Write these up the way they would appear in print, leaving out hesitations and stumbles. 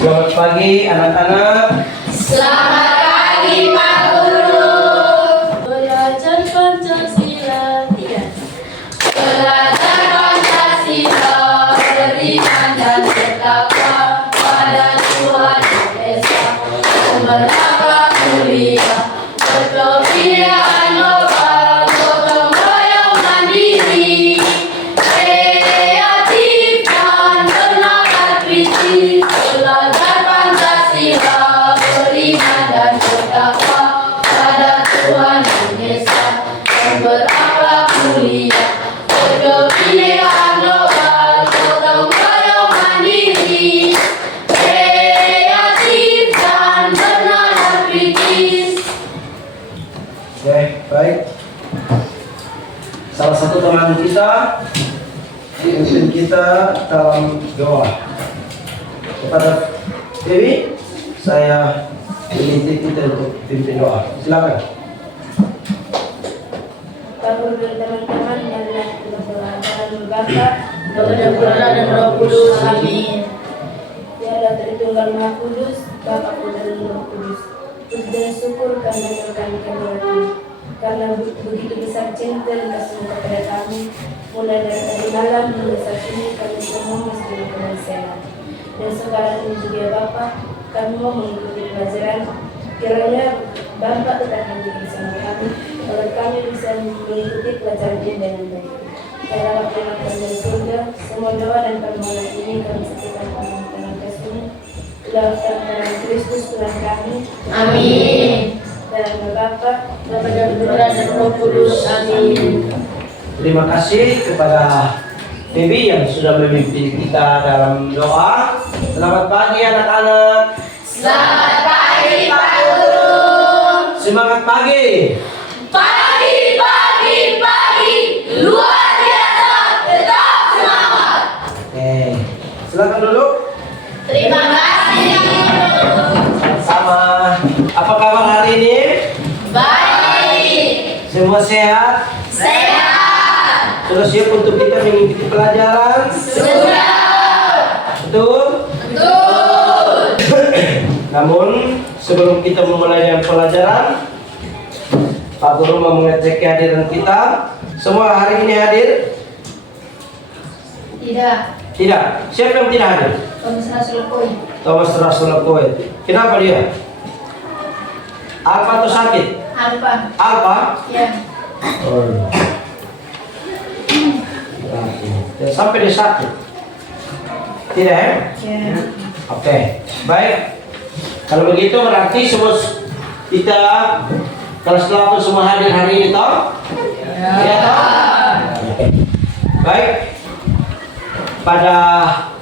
Selamat pagi anak-anak. Selamat pagi Pak Guru. Belajar Pancasila 3. Belajar Pancasila, beriman dan bertakwa pada Tuhan Yang Esa, berakhlak mulia, berkebinekaan lokal, gotong royong mandiri, kreatif dan bernakal kritis. Belajar Pancasila, beriman dan bertakwa pada Tuhan Yang Esa, berakhlak mulia, berkebinekaan lokal, gotong royong mandiri, kreatif dan bernakal kritis. Oke, baik. Salah satu teman kita pimpin kita dalam doa. Kepada Dewi, saya diminta kita untuk pimpin doa. Silakan. Pak Guru dan teman-teman yang dalam Bapak Kepada Putra dan Roh Kudus, amin. Tiada Tritunggal Maha Kudus, Bapa Putra dan Roh Kudus. Puji dan syukur kami aturkan kehadiratmu, karena begitu besar cinta dan kasih kepada kami, mulai dari tadi malam hingga saat ini kami semua masih dalam sehat. Dan sekarang ini juga Bapa, kami mau mengikuti pelajaran. Kiranya Bapa tetap bersama kami, agar kami bisa mengikuti pelajaran ini dengan baik. Dalam nama dari surga, semua doa dan permohonan ini kami serahkan kepada Tuhan Yesus. Dalam nama Kristus Tuhan kami. Amin. Dalam nama Bapa, Bapa dan Putra dan Roh Kudus, amin. Terima kasih kepada Dewi yang sudah memimpin kita dalam doa. Selamat pagi anak-anak. Selamat pagi Pak Guru. Semangat pagi. Pagi, pagi, pagi, luar biasa, tetap semangat. Oke, silakan duduk. Terima kasih. Sama. Apa kabar hari ini? Baik, Semua sehat? sehat, Sudah siap untuk kita mengikuti pelajaran? sudah, Betul? betul. Namun sebelum kita memulai dengan pelajaran, Pak Guru mau mengecek kehadiran kita. Semua hari ini hadir? Tidak, Tidak. Siapa yang tidak hadir? Komisaris Sulkoi. Thomas Rasulullah. Kenapa dia? Apa atau sakit? Alfa, Apa? ya, Oh. Ya, sampai dia sakit. Tidak ya? ya. Oke, baik. Kalau begitu berarti semua kita kelas 8 semua hadir hari ini toh? Ya toh? Oke. Baik. Pada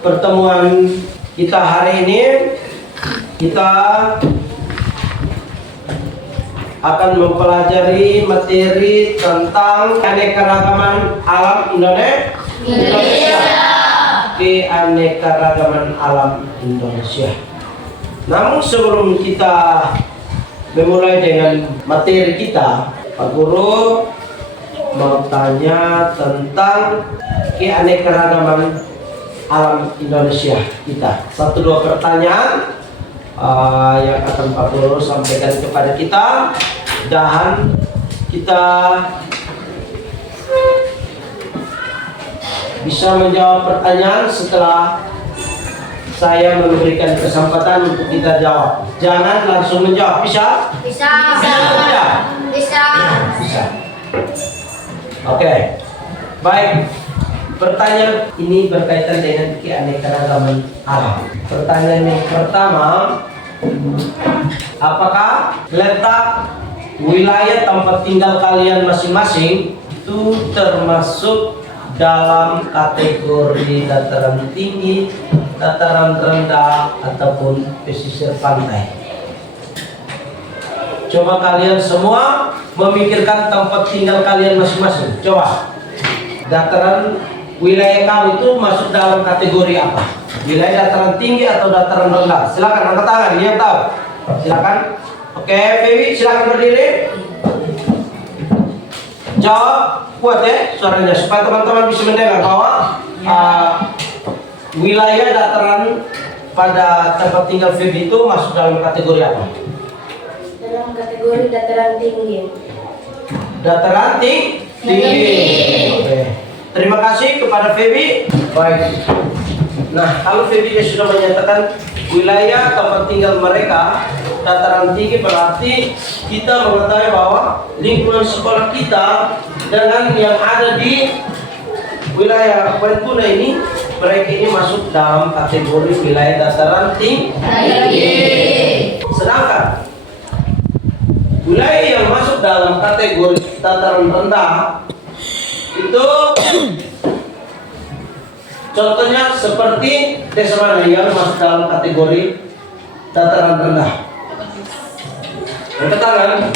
pertemuan kita hari ini kita akan mempelajari materi tentang keanekaragaman alam Indonesia. Keanekaragaman alam Indonesia. Namun sebelum kita memulai dengan materi kita, Pak Guru mau tanya tentang keanekaragaman alam Indonesia kita. 1-2 pertanyaan yang akan Pak Guru sampaikan kepada kita, dan kita bisa menjawab pertanyaan setelah saya memberikan kesempatan untuk kita jawab. Jangan langsung menjawab. Bisa? Bisa, Bisa? bisa. Bisa. Oke. Baik. Pertanyaan ini berkaitan dengan keanekaragaman alam. Pertanyaan yang pertama, apakah letak wilayah tempat tinggal kalian masing-masing itu termasuk dalam kategori dataran tinggi, dataran rendah, ataupun pesisir pantai? Coba kalian semua memikirkan tempat tinggal kalian masing-masing. Coba. Dataran wilayah kamu itu masuk dalam kategori apa? Wilayah dataran tinggi atau dataran rendah? Silakan angkat tangan, yang tahu. Silakan. Oke, Dewi, silakan berdiri. Jawab kuat ya suaranya supaya teman-teman bisa mendengar bahwa wilayah dataran pada tempat tinggal Feby itu masuk dalam kategori apa? Dalam kategori dataran tinggi. Dataran tinggi. Oke. Terima kasih kepada Feby. Baik. Nah, kalau Feby dia sudah menyatakan wilayah tempat tinggal mereka dataran tinggi, berarti kita mengetahui bahwa lingkungan sekolah kita dengan yang ada di wilayah Kuala ini, mereka ini masuk dalam kategori wilayah dataran tinggi. Sedangkan wilayah yang masuk dalam kategori dataran rendah itu contohnya seperti desa mana yang masuk dalam kategori dataran rendah? Angkat tangan.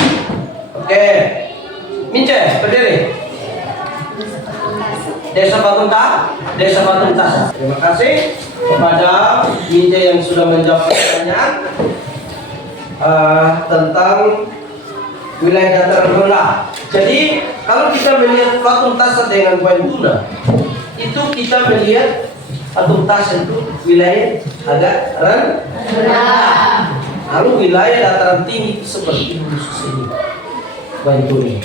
Oke. Mince, berdiri. Desa Batung Tasa. Terima kasih kepada Mince yang sudah menjawab pertanyaan tentang wilayah dataran rendah. Jadi kalau kita melihat Batung Tasa dengan Poin Tuna, itu kita melihat Batung Tasa itu wilayah agak rendah. Lalu wilayah dataran tinggi itu seperti khusus ini, Bantuni.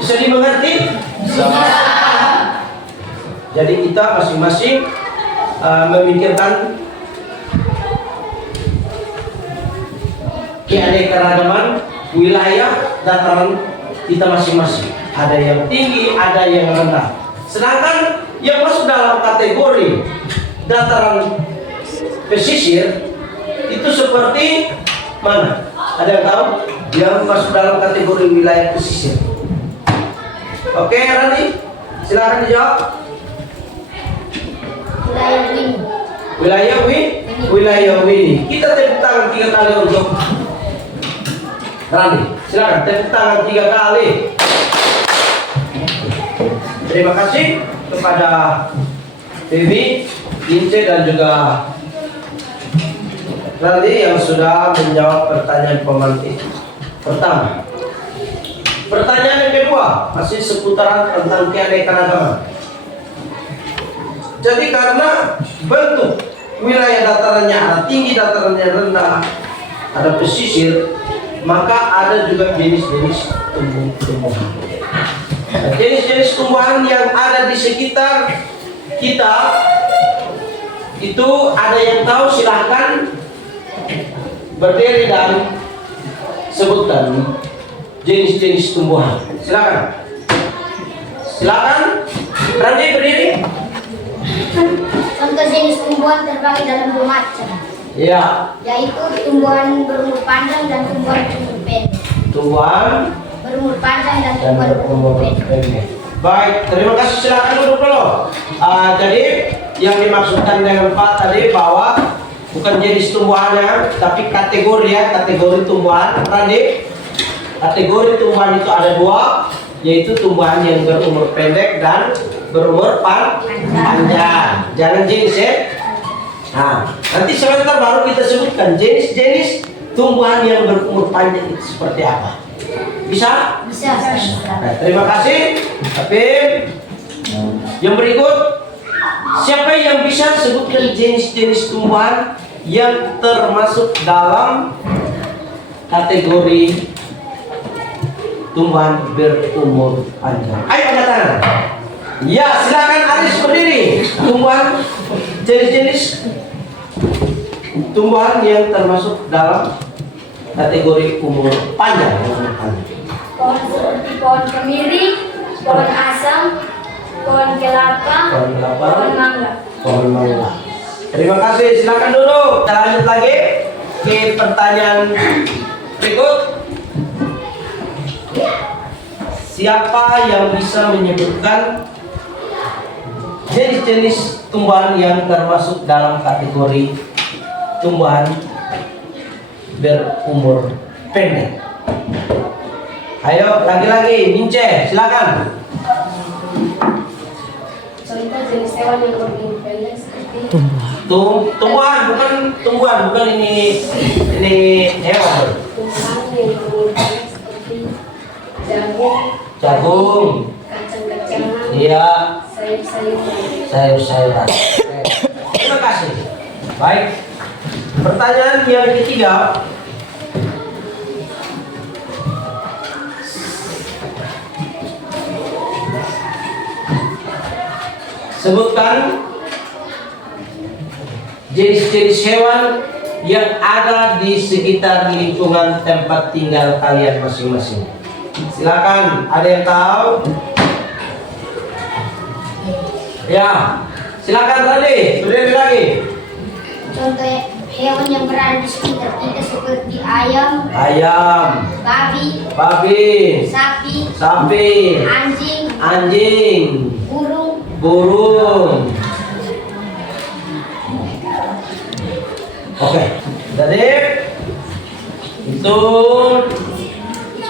Bisa dimengerti? Bisa. Jadi kita masing-masing memikirkan keanekaragaman wilayah dataran kita masing-masing. Ada yang tinggi, ada yang rendah. Sedangkan yang masuk dalam kategori dataran pesisir itu seperti mana? Ada yang tahu? Yang masuk dalam kategori wilayah pesisir. Oke, Rani, silakan dijawab. Wilayah Wini. Kita tepuk tangan 3 kali untuk Rani. Silakan tepuk tangan 3 kali. Terima kasih kepada Dewi, Ince dan juga Rani yang sudah menjawab pertanyaan pemantik pertama. Pertanyaan yang kedua masih seputaran tentang keanekaragaman. Jadi karena bentuk wilayah datarannya ada tinggi, datarannya rendah, ada pesisir, maka ada juga jenis-jenis tumbuhan. Nah, jenis-jenis tumbuhan yang ada di sekitar kita itu ada yang tahu, silahkan berdiri dan sebutkan jenis-jenis tumbuhan. Silakan. Silakan. Rani berdiri. Contoh jenis tumbuhan terbagi dalam 2 macam. Ya. Yaitu tumbuhan berumur panjang dan tumbuhan berumur pendek. Tumbuhan Berumur panjang dan dan tumbuhan berumur berumur pendek. pendek. Baik, terima kasih. Silakan duduk dulu. Jadi yang dimaksudkan dengan Pak tadi bahwa bukan jenis tumbuhannya, tapi kategori ya, kategori tumbuhan. Rani, kategori tumbuhan itu ada 2, yaitu tumbuhan yang berumur pendek dan berumur panjang. Jangan jenis ya. Nah, nanti sebentar baru kita sebutkan jenis-jenis tumbuhan yang berumur panjang itu seperti apa. Bisa? Bisa. Nah, terima kasih. Tapi yang berikut, siapa yang bisa sebutkan jenis-jenis tumbuhan yang termasuk dalam kategori tumbuhan berumur panjang? Ayo angkat tangan. Ya, silakan Aris berdiri. Tumbuhan, jenis-jenis tumbuhan yang termasuk dalam kategori umur panjang. Pohon seperti pohon kemiri, pohon asam, pohon kelapa, pohon mangga. Pohon mangga. Terima kasih. Silakan duduk. Kita lanjut lagi ke pertanyaan berikut. Siapa yang bisa menyebutkan jenis-jenis tumbuhan yang termasuk dalam kategori tumbuhan berumur pendek? Ayo, lagi-lagi, Mince, silakan. Contoh jenis hewan yang berumur pendek seperti Tumbuhan, bukan ini hewan. tumbuhan yang berumur pendek seperti jagung, Jagung, kacang-kacangan, iya, sayur-sayuran. sayur-sayuran. Oke. Terima kasih. Baik, Pertanyaan yang ketiga, sebutkan jenis-jenis hewan yang ada di sekitar lingkungan tempat tinggal kalian masing-masing. Silakan, ada yang tahu? Ya, silakan tadi, berdiri lagi. Contoh hewan yang berada di sekitar kita seperti ayam, babi, sapi, anjing, burung. Oke, jadi itu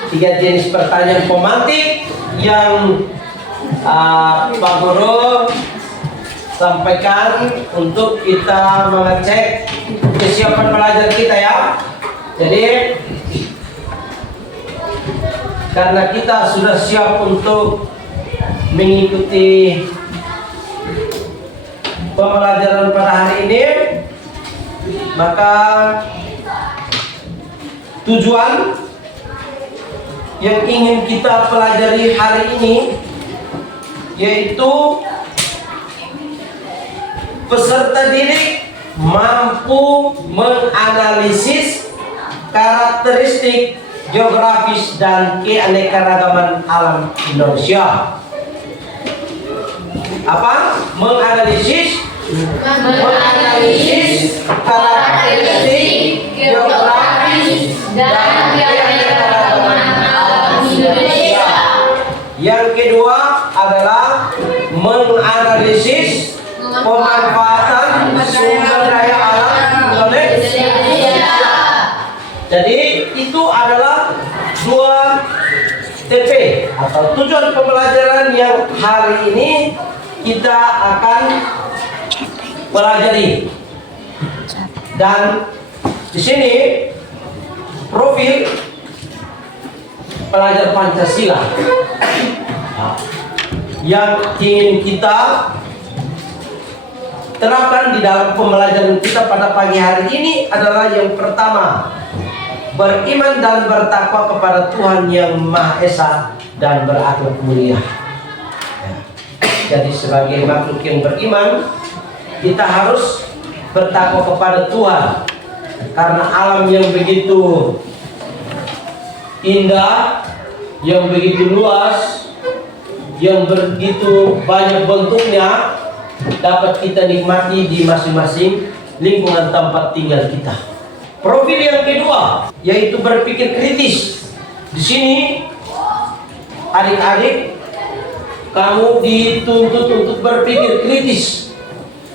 3 jenis pertanyaan pemantik yang Pak Guru sampaikan untuk kita mengecek kesiapan belajar kita ya. Jadi karena kita sudah siap untuk mengikuti pembelajaran pada hari ini, maka tujuan yang ingin kita pelajari hari ini yaitu peserta didik mampu menganalisis karakteristik geografis dan keanekaragaman alam Indonesia. Apa? Menganalisis karakteristik geografis dan keanekaragaman alam Indonesia. Yang kedua adalah menganalisis pemanfaatan sumber daya alam Indonesia. Jadi itu adalah 2 TP atau tujuan pembelajaran yang hari ini kita akan pelajari. Dan di sini profil pelajar Pancasila yang ingin kita terapkan di dalam pembelajaran kita pada pagi hari ini adalah yang pertama, beriman dan bertakwa kepada Tuhan yang Maha Esa dan berakhlak mulia. Jadi sebagai makhluk yang beriman, kita harus bertakwa kepada Tuhan karena alam yang begitu indah, yang begitu luas, yang begitu banyak bentuknya dapat kita nikmati di masing-masing lingkungan tempat tinggal kita. Profil yang kedua yaitu berpikir kritis. Di sini adik-adik kamu dituntut untuk berpikir kritis.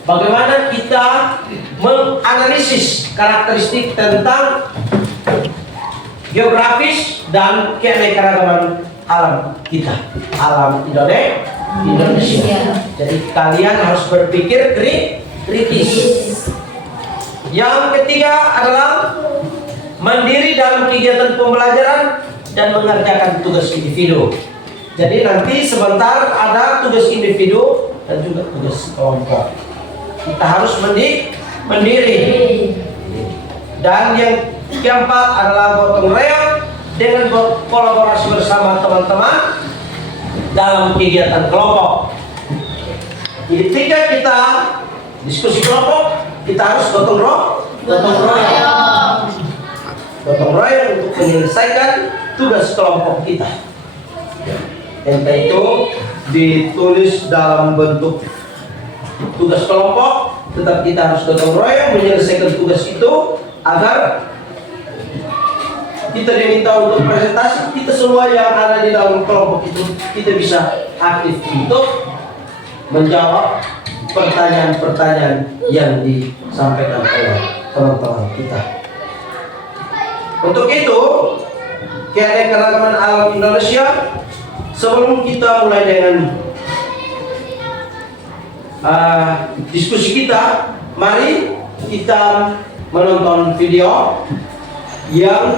Bagaimana kita menganalisis karakteristik tentang geografis dan keanekaragaman alam kita, alam Indonesia. Jadi kalian harus berpikir kritis. Yang ketiga adalah mandiri dalam kegiatan pembelajaran dan mengerjakan tugas individu. Jadi nanti sebentar ada tugas individu dan juga tugas kelompok. Kita harus mandiri. Dan yang keempat adalah gotong royong dengan kolaborasi bersama teman-teman dalam kegiatan kelompok. Jadi ketika kita diskusi kelompok, kita harus gotong royong untuk menyelesaikan tugas kelompok kita. Dan itu ditulis dalam bentuk tugas kelompok, tetap kita harus gotong royong menyelesaikan tugas itu agar kita diminta untuk presentasi, kita semua yang ada di dalam kelompok itu kita bisa aktif untuk menjawab pertanyaan-pertanyaan yang disampaikan oleh teman-teman kita. Untuk itu, keanekaragaman alam Indonesia, sebelum kita mulai dengan diskusi kita, mari kita menonton video yang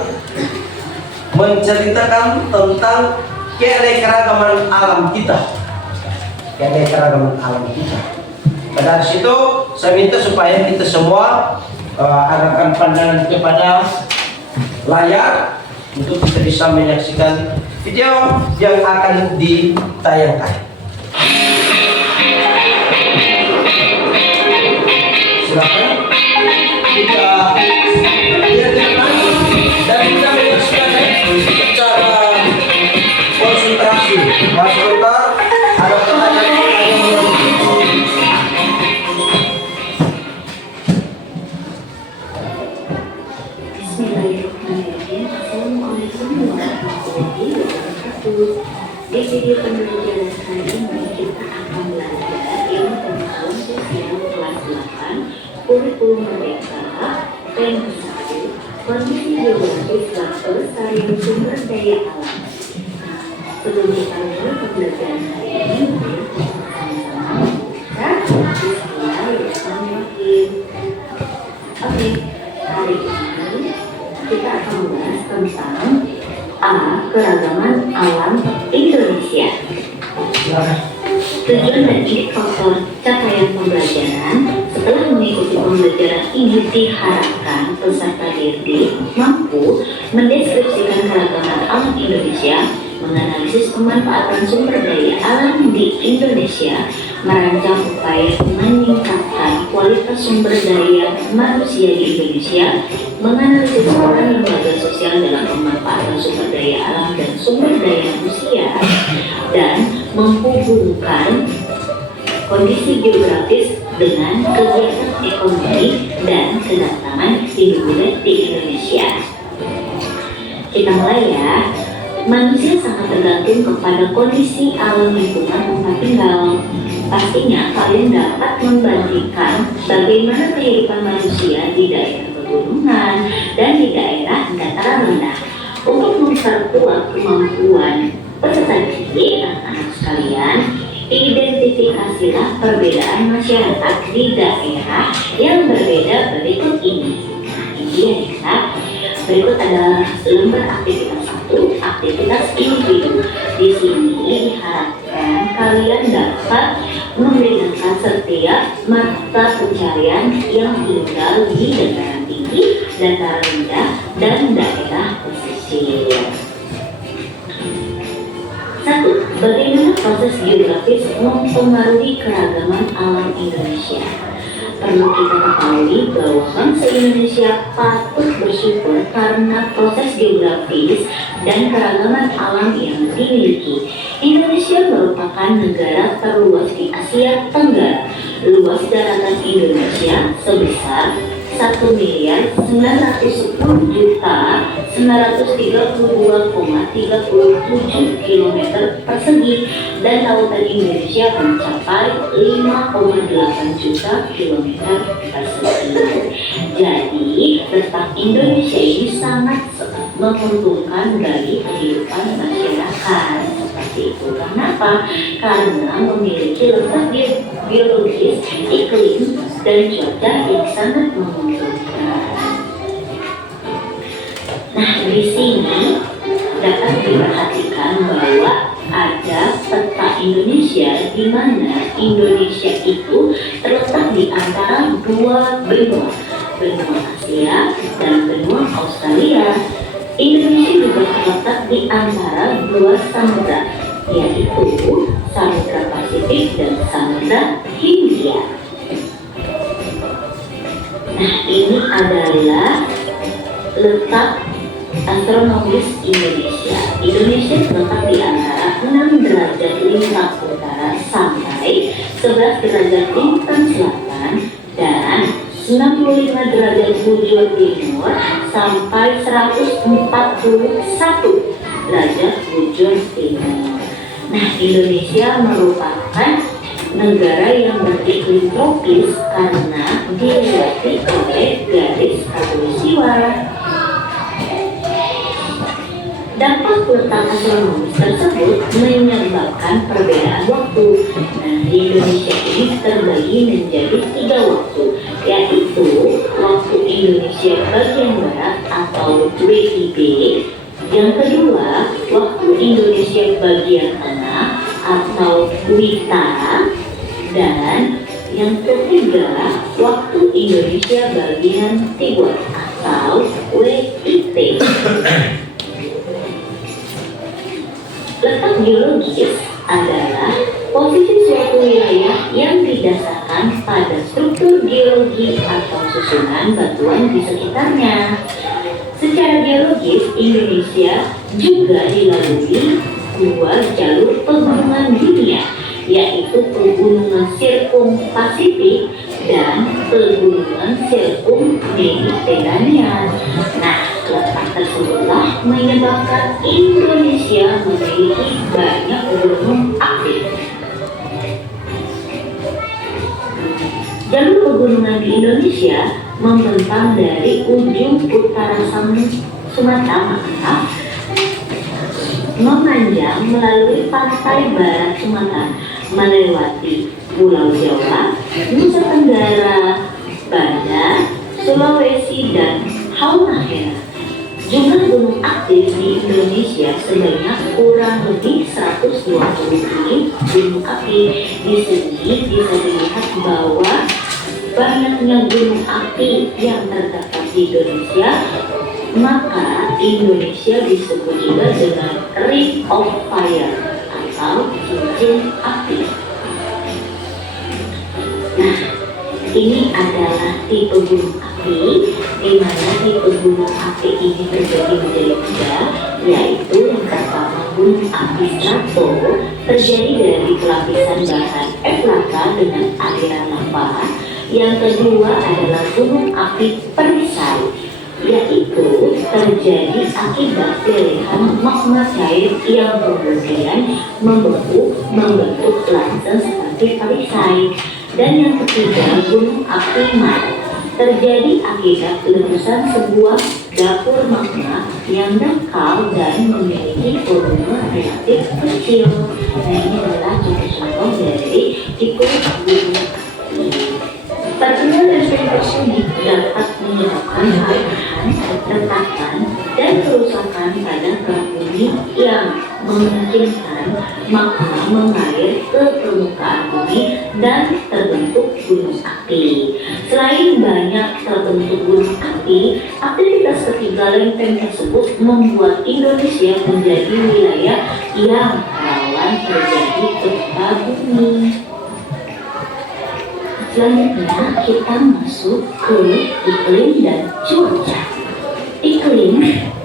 menceritakan tentang keanekaragaman alam kita. Pada situ saya minta supaya kita semua arahkan pandangan kepada layar untuk kita bisa menyaksikan video yang akan ditayangkan. Silakan kita lihat dan kita menyaksikan secara konsentrasi. Mas Sebentar, ada pertanyaan yang Bismillahirrahmanirrahim. Assalamualaikum warahmatullahi wabarakatuh. Di video pembelajaran kali ini kita akan belajar ilmu pengetahuan sosial kelas 8 kurikulum merdeka tema 1 kondisi geografis dan pelestarian sumber daya alam. Sebelum kita mulai pembelajaran hari ini, mari kita sama-sama membaca Bismillahirrahmanirrahim. Oke, hari ini kita akan membahas tentang keragaman alam Indonesia. Tujuan dan indikator capaian pembelajaran. Setelah mengikuti pembelajaran ini diharapkan peserta didik mampu mendeskripsikan keragaman alam Indonesia, menganalisis pemanfaatan sumber daya alam di Indonesia, merancang upaya meningkatkan kualitas sumber daya manusia di Indonesia, menganalisis peran lembaga sosial dalam pemanfaatan sumber daya alam dan sumber daya manusia, dan menghubungkan kondisi geografis dengan kegiatan ekonomi dan kedatangan individu di Indonesia. Kita mulai ya. Manusia sangat tergantung kepada kondisi alam lingkungan tempat tinggal. Pastinya kalian dapat membandingkan bagaimana kehidupan manusia di daerah pegunungan dan di daerah dataran rendah. Untuk memperkuat kemampuan peserta didik anak-anak sekalian, identifikasilah perbedaan masyarakat di daerah yang berbeda berikut ini. Nah, ini dia ya. Berikut adalah lembar aktivitas 1, aktivitas individu. Di sini diharapkan kalian dapat membedakan setiap mata pencarian yang tinggal di dataran tinggi, dataran rendah, dan daerah pesisir. 1. Bagaimana proses geografis mempengaruhi keragaman alam Indonesia? Perlu kita ketahui bahwa bangsa Indonesia patut bersyukur karena proses geografis dan keragaman alam yang dimiliki. Indonesia merupakan negara terluas di Asia Tenggara. Luas daratan Indonesia sebesar 1.910.932,37 km persegi dan lautan Indonesia mencapai 5,8 juta km persegi. Jadi letak Indonesia ini sangat menguntungkan bagi kehidupan masyarakat. Seperti itu. Kenapa? Karena memiliki letak biologis, iklim, dan cuaca yang sangat menguntungkan. Nah, di sini dapat diperhatikan bahwa ada peta Indonesia di mana Indonesia itu terletak di antara dua benua, benua Asia dan benua Australia. Indonesia juga terletak di antara dua samudra, yaitu Samudra Pasifik dan Samudra Hindia. Nah, ini adalah letak astronomis Indonesia. Indonesia terletak di antara 6 derajat lintang utara sampai 11 derajat lintang selatan dan 95 derajat bujur timur sampai 141 derajat bujur timur. Nah, Indonesia merupakan negara yang beriklim tropis karena dilewati oleh garis khatulistiwa. Dampak letak astronomis tersebut menyebabkan perbedaan waktu. Nah, di Indonesia ini terbagi menjadi 3 waktu, yaitu waktu Indonesia bagian barat atau WIB, yang kedua waktu Indonesia bagian tengah atau WITA, dan yang ketiga, waktu Indonesia bagian timur atau WIT. Letak geologis adalah posisi suatu wilayah yang didasarkan pada struktur geologi atau susunan batuan di sekitarnya. Secara geologis, Indonesia juga dilalui dua jalur pegunungan dunia, yaitu pegunungan Sirkum Pasifik dan pegunungan Sirkum Mediterania. Nah, letak tersebutlah menyebabkan Indonesia memiliki banyak gunung aktif. Jalur pegunungan di Indonesia membentang dari ujung utara Sumatera memanjang melalui pantai barat Sumatera, melewati Pulau Jawa, Nusa Tenggara, Banda, Sulawesi, dan Halmahera. Jumlah gunung aktif di Indonesia sebanyak kurang lebih 120 gunung api. Di sini bisa dilihat bahwa banyaknya gunung api yang terdapat di Indonesia, maka Indonesia disebut juga dengan Ring of Fire atau cincin api. Nah, ini adalah tipe gunung api, di mana tipe gunung api ini terbagi menjadi tiga, yaitu yang pertama gunung api strato, terjadi dari pelapisan bahan es lava dengan aliran lava. Yang kedua adalah gunung api perisai, yaitu terjadi akibat pilihan magma cair yang kemudian membentuk langsung seperti perisai. Dan yang ketiga, gunung api mat, terjadi akibat letusan sebuah dapur magma yang dangkal dan memiliki volume relatif kecil. Nah, ini adalah contoh-contoh dari tipe gunung api. Pertemuan dan tektonik dapat menyebabkan arahan, retakan, dan kerusakan pada kerak bumi yang memungkinkan magma mengalir ke permukaan bumi dan terbentuk gunung api. Selain banyak terbentuk gunung api, aktivitas ketiga lempeng tersebut membuat Indonesia menjadi wilayah yang rawan terjadi gempa bumi. Selanjutnya kita masuk ke iklim dan cuaca. Iklim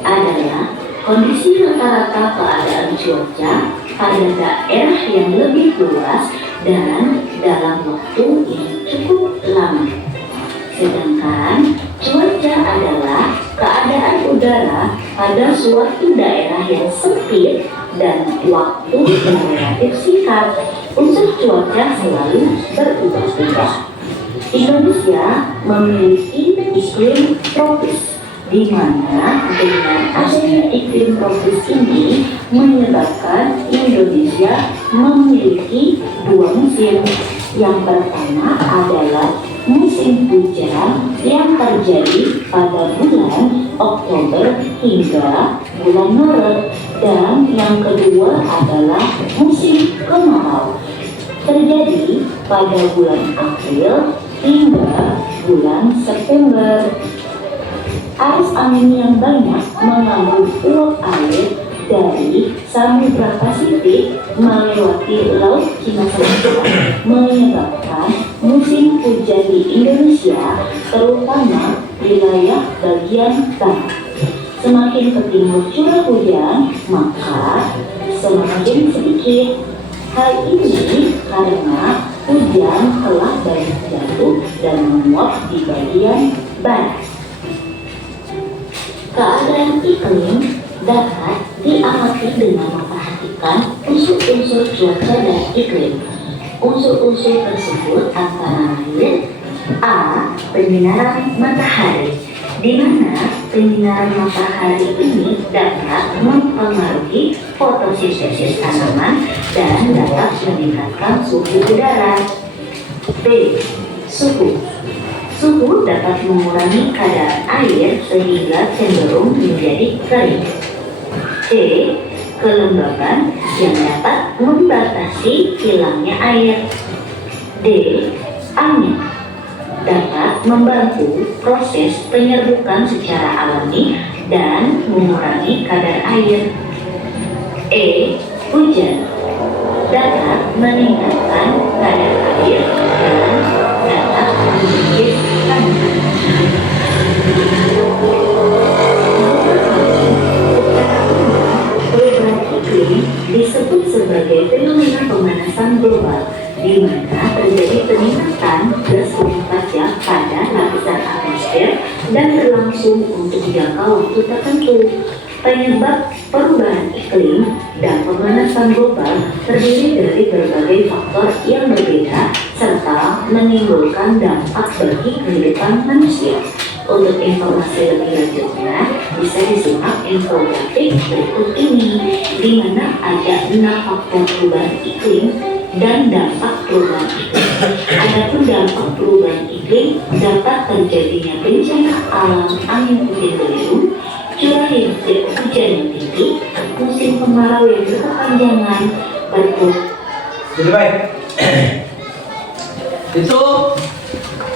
adalah kondisi rata-rata keadaan cuaca pada daerah yang lebih luas dan dalam waktu yang cukup lama. Sedangkan cuaca adalah keadaan udara pada suatu daerah yang sempit dan waktu yang relatif singkat. Unsur cuaca selalu berubah-ubah. Indonesia memiliki iklim tropis, di mana dengan adanya iklim tropis ini menyebabkan Indonesia memiliki dua musim. Yang pertama adalah musim hujan yang terjadi pada bulan Oktober hingga bulan Maret, dan yang kedua adalah musim kemarau, terjadi pada bulan April hingga bulan September. Arus angin yang banyak mengambil uap air dari Samudra Pasifik melewati Laut Cina Selatan menyebabkan musim hujan di Indonesia, terutama wilayah bagian barat. Semakin ke timur curah hujan, maka semakin sedikit. Hal ini karena hujan telah banyak jatuh dan menguap di bagian barat. Keadaan iklim dapat diamati dengan memperhatikan unsur-unsur cuaca dan iklim. Unsur-unsur tersebut antara lain: A. Penyinaran matahari, di mana penyinaran matahari ini dapat mempengaruhi fotosintesis tanaman dan dapat meningkatkan suhu udara. B. Suhu. Suhu dapat mengurangi kadar air sehingga cenderung menjadi kering. C. Kelembaban yang dapat membatasi hilangnya air. D. angin dapat membantu proses penyerbukan secara alami dan mengurangi kadar air. Hujan dapat meningkatkan kadar air dan dapat mengikis tanaman. Perubahan iklim disebut sebagai fenomena pemanasan global, di mana terjadi peningkatan gas rumah kaca pada lapisan atmosfer dan berlangsung untuk jangka waktu tertentu. Penyebab perubahan iklim dan pemanasan global terdiri dari berbagai faktor yang berbeda serta menimbulkan dampak bagi kehidupan manusia. Untuk informasi lebih lanjutnya bisa disimak infografik berikut ini, di mana ada 6 faktor perubahan iklim dan dampak perubahan iklim. Adapun dampak perubahan iklim dapat terjadinya bencana alam, angin puting beliung, curah hujan yang tinggi, musim kemarau yang berkepanjangan, Jadi baik. Itu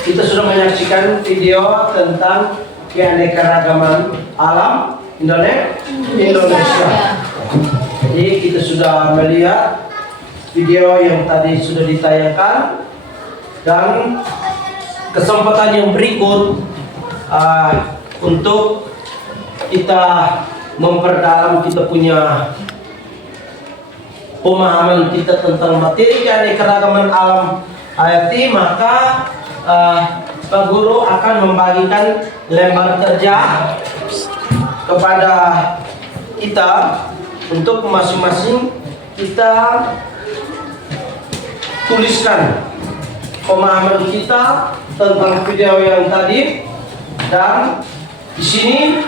kita sudah menyaksikan video tentang keanekaragaman alam Indonesia. Jadi kita sudah melihat video yang tadi sudah ditayangkan, dan kesempatan yang berikut untuk kita memperdalam kita punya pemahaman kita tentang materi keanekaragaman alam HRT, maka Pak Guru akan membagikan lembar kerja kepada kita untuk masing-masing kita tuliskan pemahaman kita tentang video yang tadi, dan di sini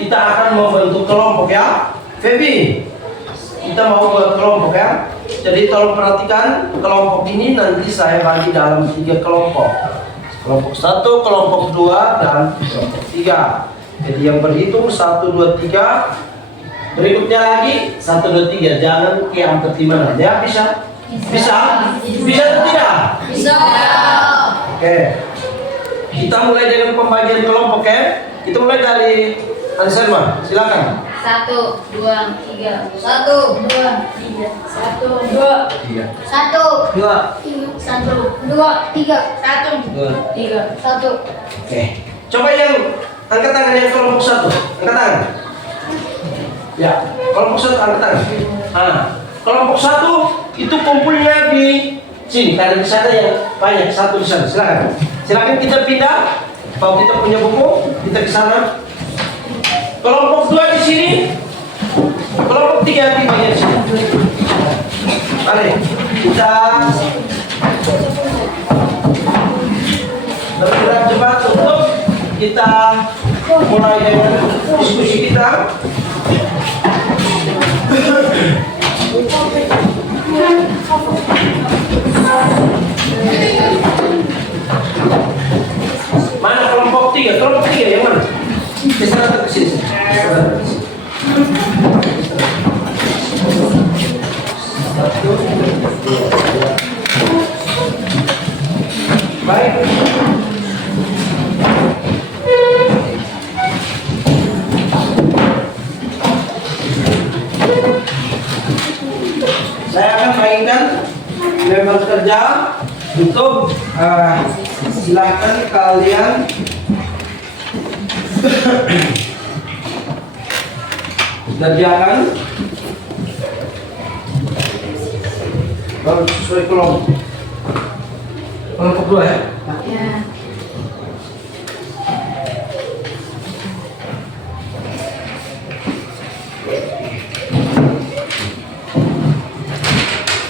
kita akan membentuk kelompok ya. Feby, kita mau buat kelompok ya. Jadi tolong perhatikan kelompok ini nanti saya bagi dalam 3 kelompok. Kelompok 1, kelompok 2, dan kelompok 3. Jadi yang berhitung 1, 2, 3. Berikutnya lagi 1, 2, 3. Jangan ke angka 5 ya, bisa? Bisa? Bisa atau tidak? Bisa. Oke. Kita mulai dengan pembagian kelompok ya. Kita mulai dari Anselma, silakan. 1, 2, 3. 1, 2, 3. 1, 2. 1, 2, 1, 2, 3. 1, 3, 1. Oke. Coba yang angkat tangan yang kelompok 1. Angkat tangan. Ya, kelompok 1 angkat tangan. Kelompok 1 itu kumpulnya di sini, karena di sana yang banyak, 1 di sana. Silakan. Silakan kita pindah. Kalau kita punya buku, kita ke sana. Kelompok 2 di sini. Kelompok 3 di bagian sini. Mari kita bergerak cepat untuk kita mulai dengan diskusi kita. Mana kelompok 3? Kelompok 3 yang mana? Bisa ke sini. Baik. Saya akan mainkan lembar kerja untuk silakan kalian kerjakan baru sesuai kelompok 2 ya. Ya.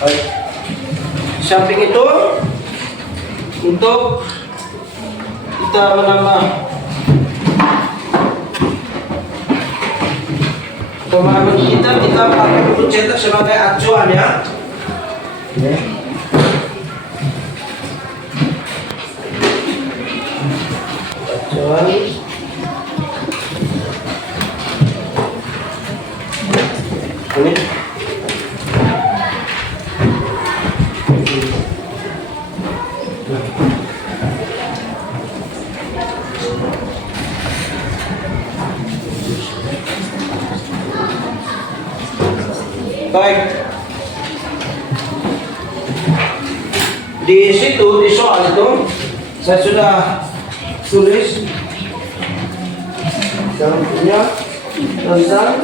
Baik. Di samping itu, untuk kita menambah pemahaman kita pakai buku cetak sebagai acuan ya. Acuan. Ini. Baik. Di situ, di soal itu, saya sudah tulis contohnya tentang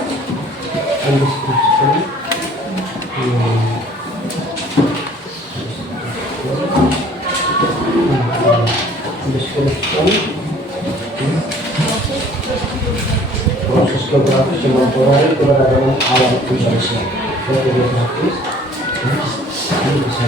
proses geografis yang mempengaruhi keberadaan alam Indonesia. Geografis ini bisa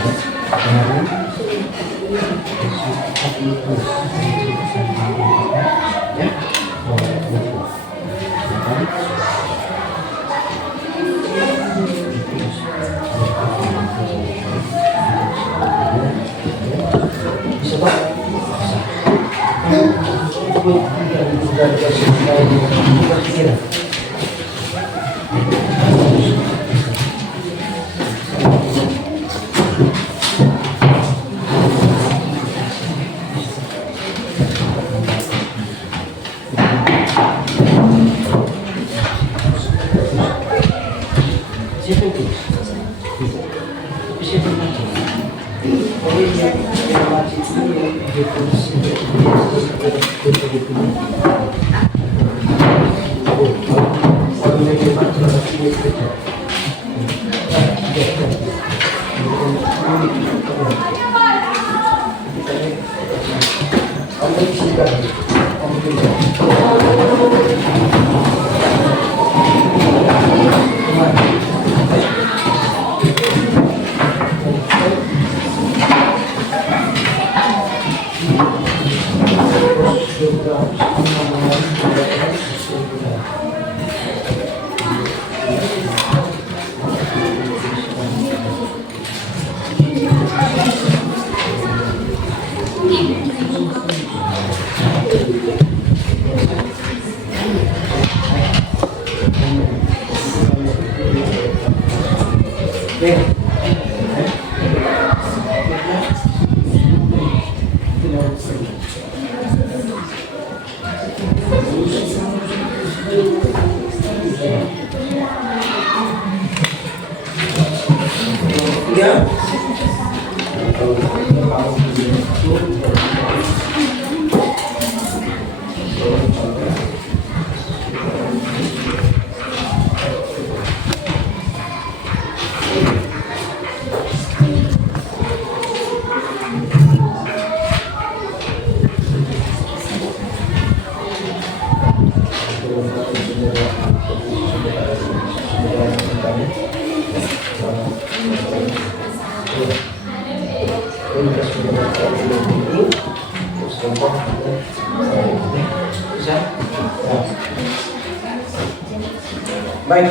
Baik,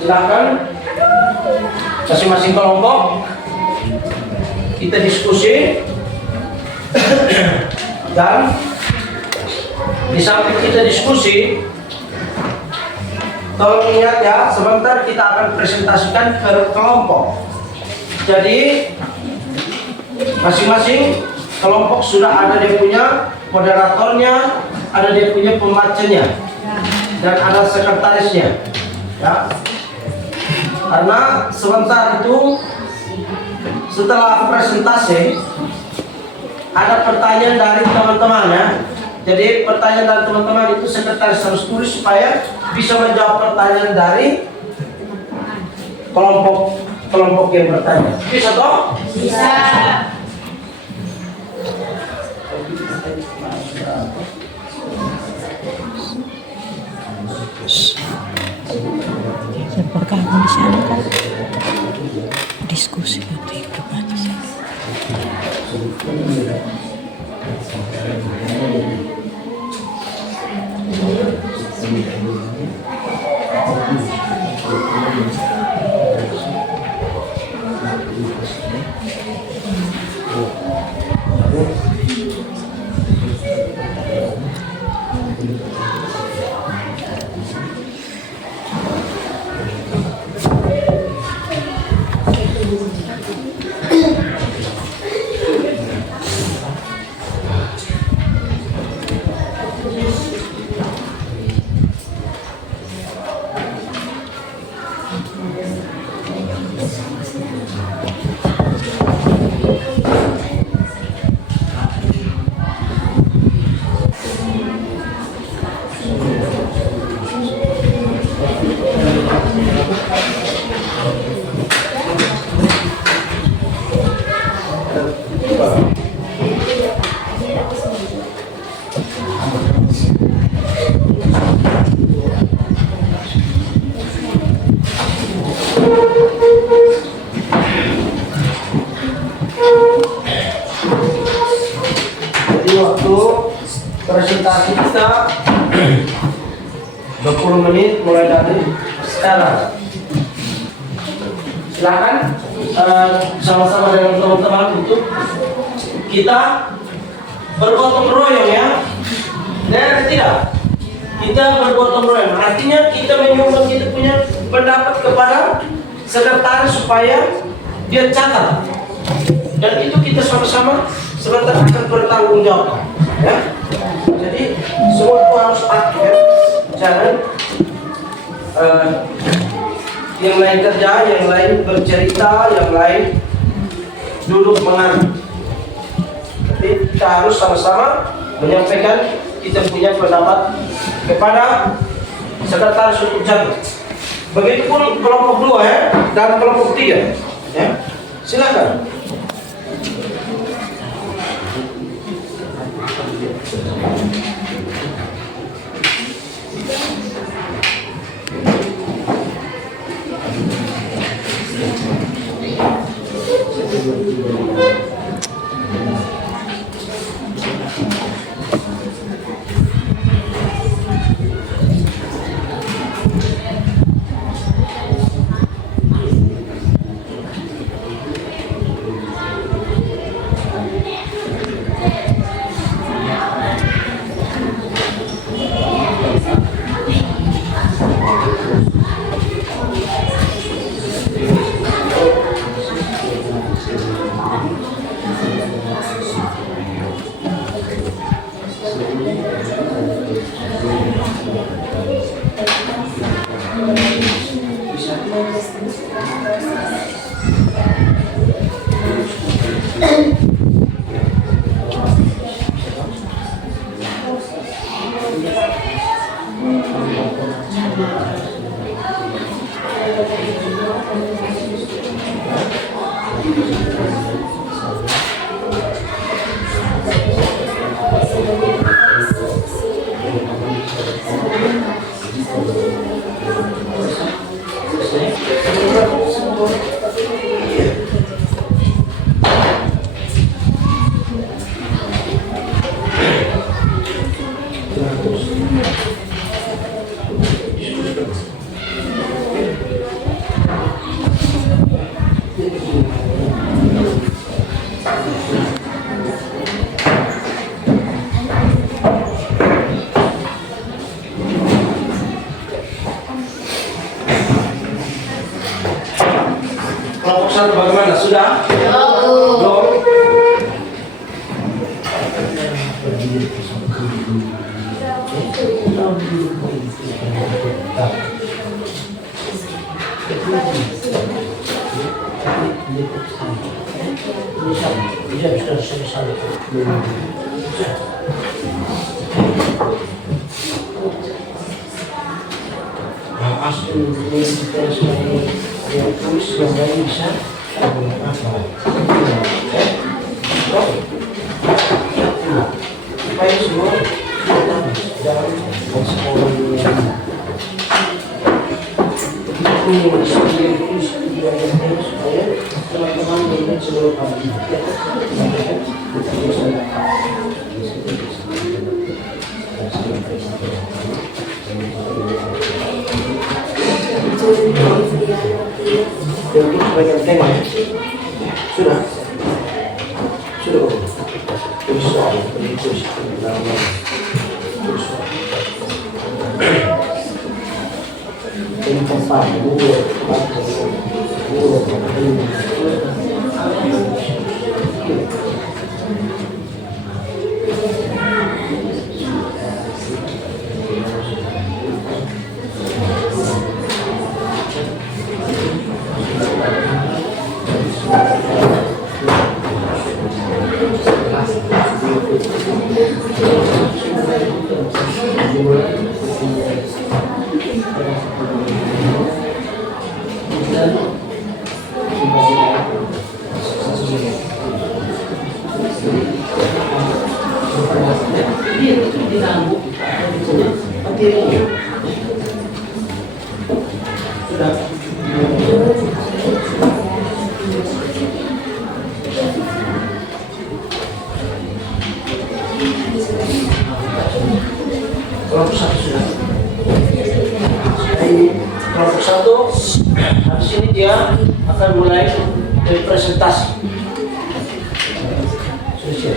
silakan masing-masing kelompok kita diskusi dan di samping kita diskusi, tolong ingat ya, sebentar kita akan presentasikan ke kelompok. Jadi masing-masing kelompok sudah ada dia punya moderatornya, ada dia punya pembacanya, dan ada sekretarisnya, ya. Karena sebentar itu setelah presentasi ada pertanyaan dari teman-teman ya. Jadi pertanyaan dari teman-teman itu sekretaris harus tulis supaya bisa menjawab pertanyaan dari kelompok yang bertanya. Bisa toh? Bisa. Apakah aku di sana kan diskusi nanti berbaca. Jadi waktu presentasi kita 20 menit mulai dari sekarang. Silakan sama-sama dengan teman-teman untuk kita bergotong royong ya. Dan tidak, kita bergotong royong. Artinya kita menyumbang kita punya pendapat kepada sekretaris supaya dia catat. Dan itu kita sama-sama sebentar akan bertanggung jawab. Ya. Jadi semua itu harus aktif. Jangan yang lain kerja, yang lain bercerita, yang lain duduk mengantuk. Tapi kita harus sama-sama menyampaikan kita punya pendapat kepada sekretaris untuk catat. Begitupun kelompok 2 ya, dan kelompok 3 ya. Silakan. Kelompok 1 bagaimana? Sudah? Belum? Yang tulis yang lain bisa supaya semua jangan sekolah supaya teman-teman melihat seluruh kami. Untuk sebagian tema sudah terus soal terus ini tempat Sudah. Kelompok satu sudah. Dari kelompok satu, habis ini dia akan mulai berpresentasi. Sudah siap.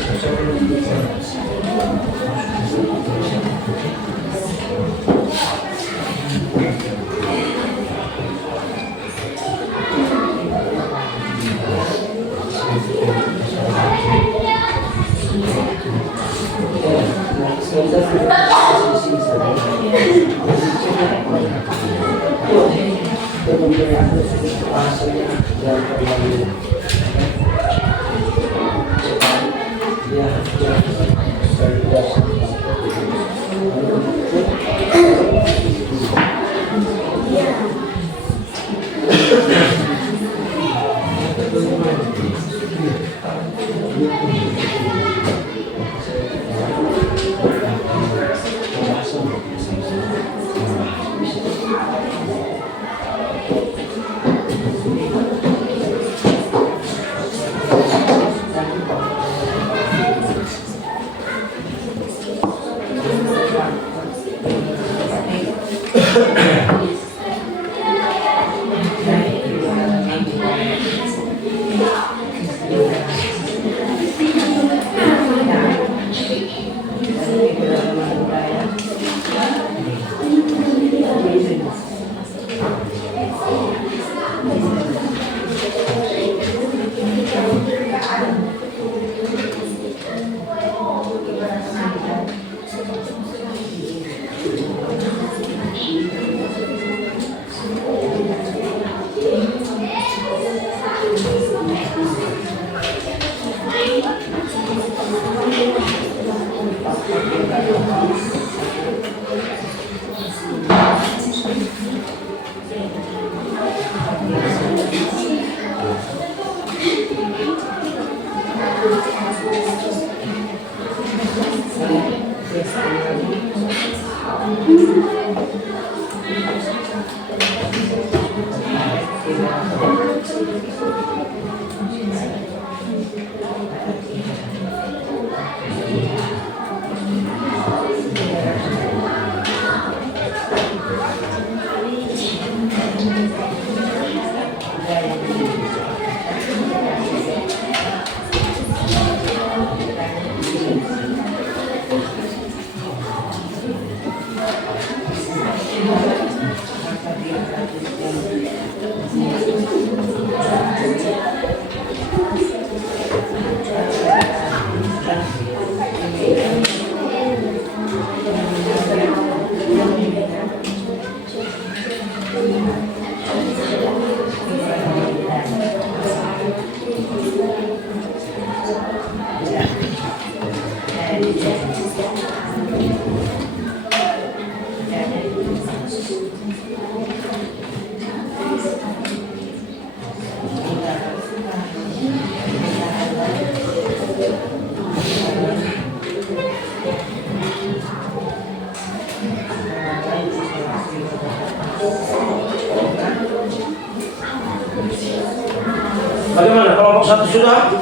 Bagaimana kelompok satu sudah?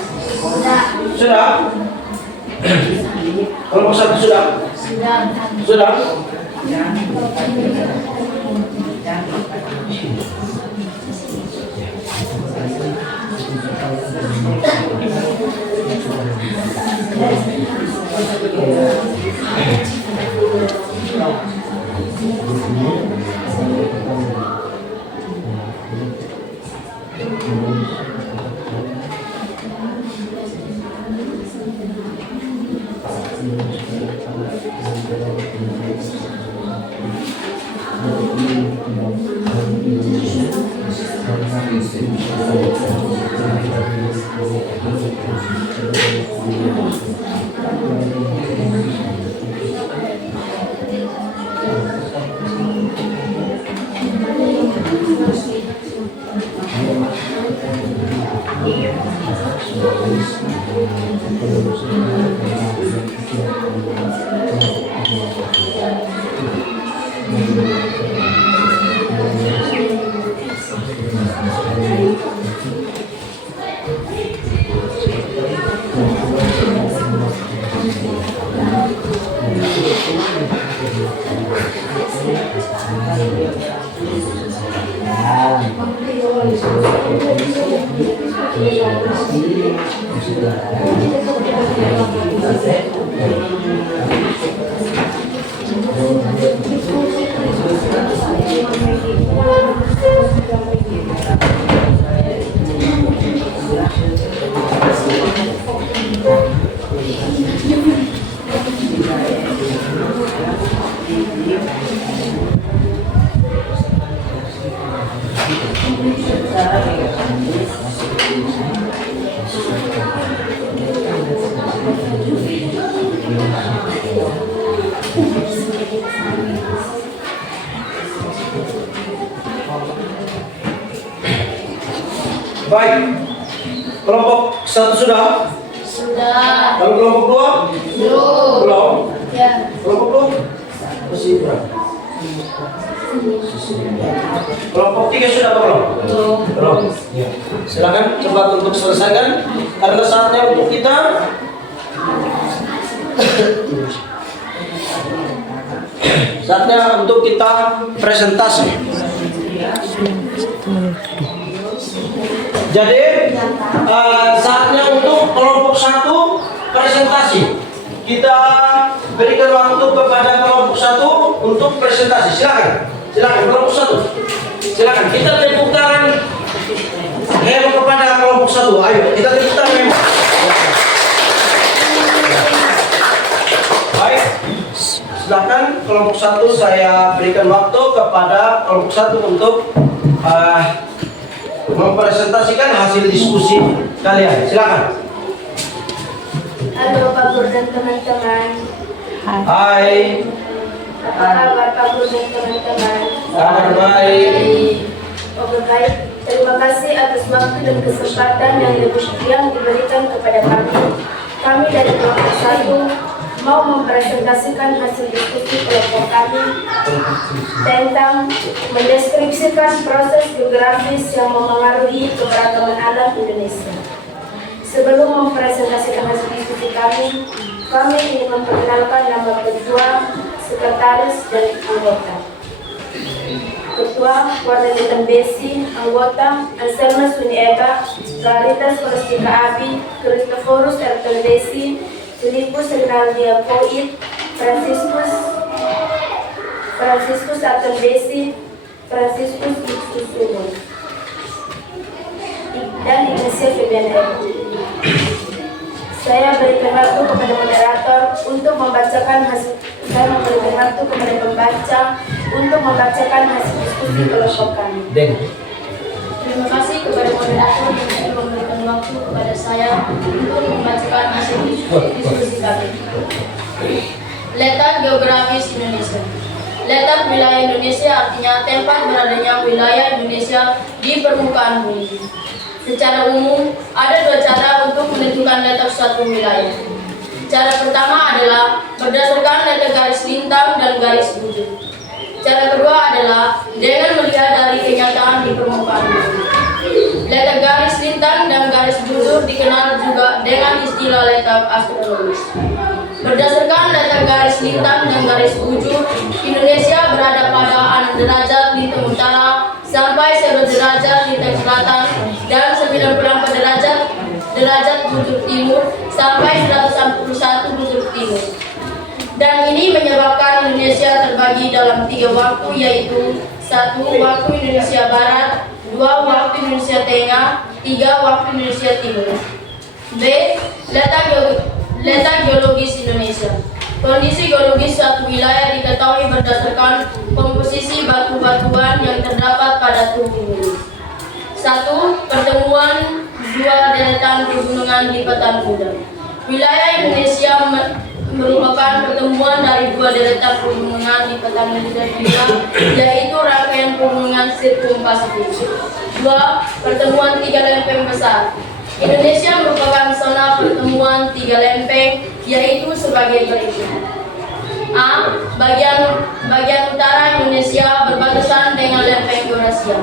Sudah? Kelompok satu sudah? Sudah? Baik, kelompok 1 sudah? Sudah. Kalau kelompok 2? Belum. Belum? Ya. Kelompok 2? Masih berapa? Kelompok 3 sudah atau belum? Belum. Ya. Silakan cepat untuk selesaikan karena saatnya untuk kita presentasi. Jadi saatnya untuk kelompok 1 presentasi. Kita berikan waktu kepada kelompok 1 untuk presentasi. Silakan. Silakan kelompok 1. Silakan. Kita tepuk tangan heboh kepada kelompok 1. Ayo, kita tepuk tangan heboh. Baik. Silakan kelompok 1, saya berikan waktu kepada kelompok 1 untuk mempresentasikan hasil diskusi kalian. Silakan. Halo Pak Guru dan teman-teman. Hai. Apa kabar Pak Guru dan teman-teman? Kabar baik. Oke baik. Terima kasih atas waktu dan kesempatan yang diberikan kepada kami. Kami dari kelompok 1 mau mempresentasikan hasil diskusi kelompok kami tentang mendeskripsikan proses geografis yang memengaruhi keberagaman alam Indonesia. Sebelum mempresentasikan hasil diskusi kami ingin memperkenalkan nama ketua, sekretaris, dan anggota. Ketua Wardanetan Besi, anggota Anselmus Winieba, Claritas Horestika Abi, Christophorus Erton Desi, Filipus Rinaldia Poit, Franciscus Aton Desi, Franciscus Susuno, dan Ignacia Febian Ebu. Saya berikan waktu kepada moderator untuk membacakan hasil. Saya memberikan waktu kepada pembaca untuk membacakan hasil diskusi kelompok kami. Terima kasih kepada moderator yang sudah memberikan waktu kepada saya untuk membacakan hasil diskusi kami. Letak geografis Indonesia. Letak wilayah Indonesia artinya tempat beradanya wilayah Indonesia di permukaan bumi. Secara umum, ada 2 cara untuk menentukan letak suatu wilayah. Cara pertama adalah berdasarkan letak garis lintang dan garis bujur. Cara kedua adalah dengan melihat dari kenyataan di permukaan bumi. Letak garis lintang dan garis bujur dikenal juga dengan istilah letak astrologis. Berdasarkan letak garis lintang dan garis bujur, Indonesia berada pada 6 derajat lintang utara sampai 0 derajat lintang selatan dan 94 derajat bujur timur sampai 141 bujur timur. Dan ini menyebabkan Indonesia terbagi dalam 3 waktu, yaitu 1 waktu Indonesia Barat, 2 waktu Indonesia Tengah, 3 waktu Indonesia Timur. B. Letak geologis Indonesia. Kondisi geologis suatu wilayah diketahui berdasarkan komposisi batu-batuan yang terdapat pada tubuh bumi. 1. Pertemuan 2 deretan pegunungan lipatan kuda. Wilayah Indonesia merupakan pertemuan dari 2 deretan pegunungan lipatan kuda, yaitu rangkaian pegunungan Sirkum Pasifik. 2. Pertemuan 3 lempeng besar. Indonesia merupakan zona pertemuan 3 lempeng, yaitu sebagai berikut. A. Bagian utara Indonesia berbatasan dengan lempeng Eurasia.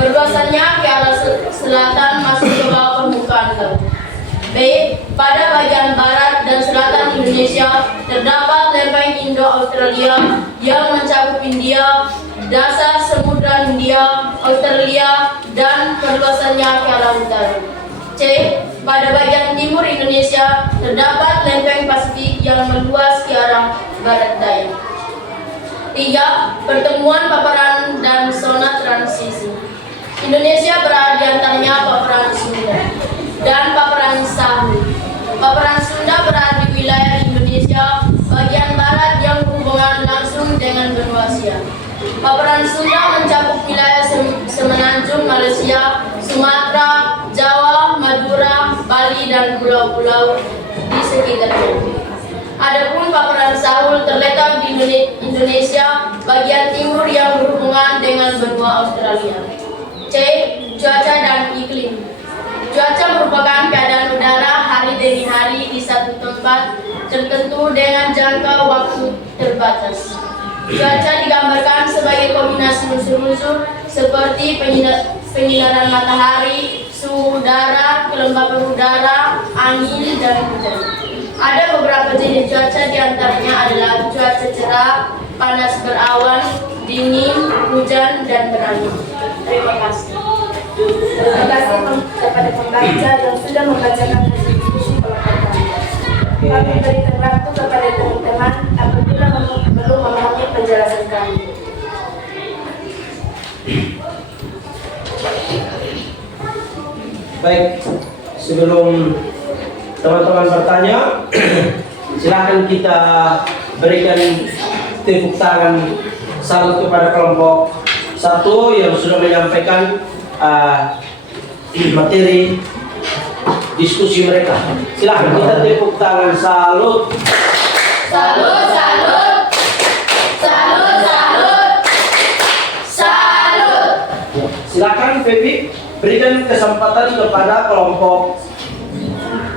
Perluasannya ke arah selatan masuk ke bawah permukaan laut. B. Pada bagian barat dan selatan Indonesia terdapat lempeng Indo-Australia yang mencakup India, dasar Samudra Hindia, Australia, dan perluasannya ke arah utara. C. Pada bagian timur Indonesia terdapat lempeng Pasifik yang meluas ke arah barat daya. 3. Pertemuan paparan dan zona transisi. Indonesia berada di antaranya paparan Sunda dan paparan Sahul. Paparan Sunda berada di wilayah Indonesia bagian barat yang berhubungan langsung dengan benua Asia. Paparan Sunda mencakup wilayah semenanjung Malaysia, Sumatera, Jawa, Madura, Bali, dan pulau-pulau di sekitarnya. Adapun paparan Sahul terletak di Indonesia bagian timur yang berhubungan dengan benua Australia. C. Cuaca dan iklim. Cuaca merupakan keadaan udara hari demi hari di satu tempat tertentu dengan jangka waktu terbatas. Cuaca digambarkan sebagai kombinasi unsur-unsur seperti penyinaran matahari, suhu udara, kelembapan udara, angin, dan hujan. Ada beberapa jenis cuaca, diantaranya adalah cuaca cerah, panas berawan, dingin, hujan, dan berangin. Terima kasih. Terima kasih kepada pembaca yang sudah membacakan hasil diskusi kelompok kami. Kami berikan waktu kepada teman-teman apabila belum memahami penjelasan kami. Baik, sebelum teman-teman bertanya, silakan kita berikan tepuk tangan salut kepada kelompok 1 yang sudah menyampaikan materi diskusi mereka. Silakan kita tepuk tangan salut. Salut, salut. Salut, salut. Salut. Silakan Febi berikan kesempatan kepada kelompok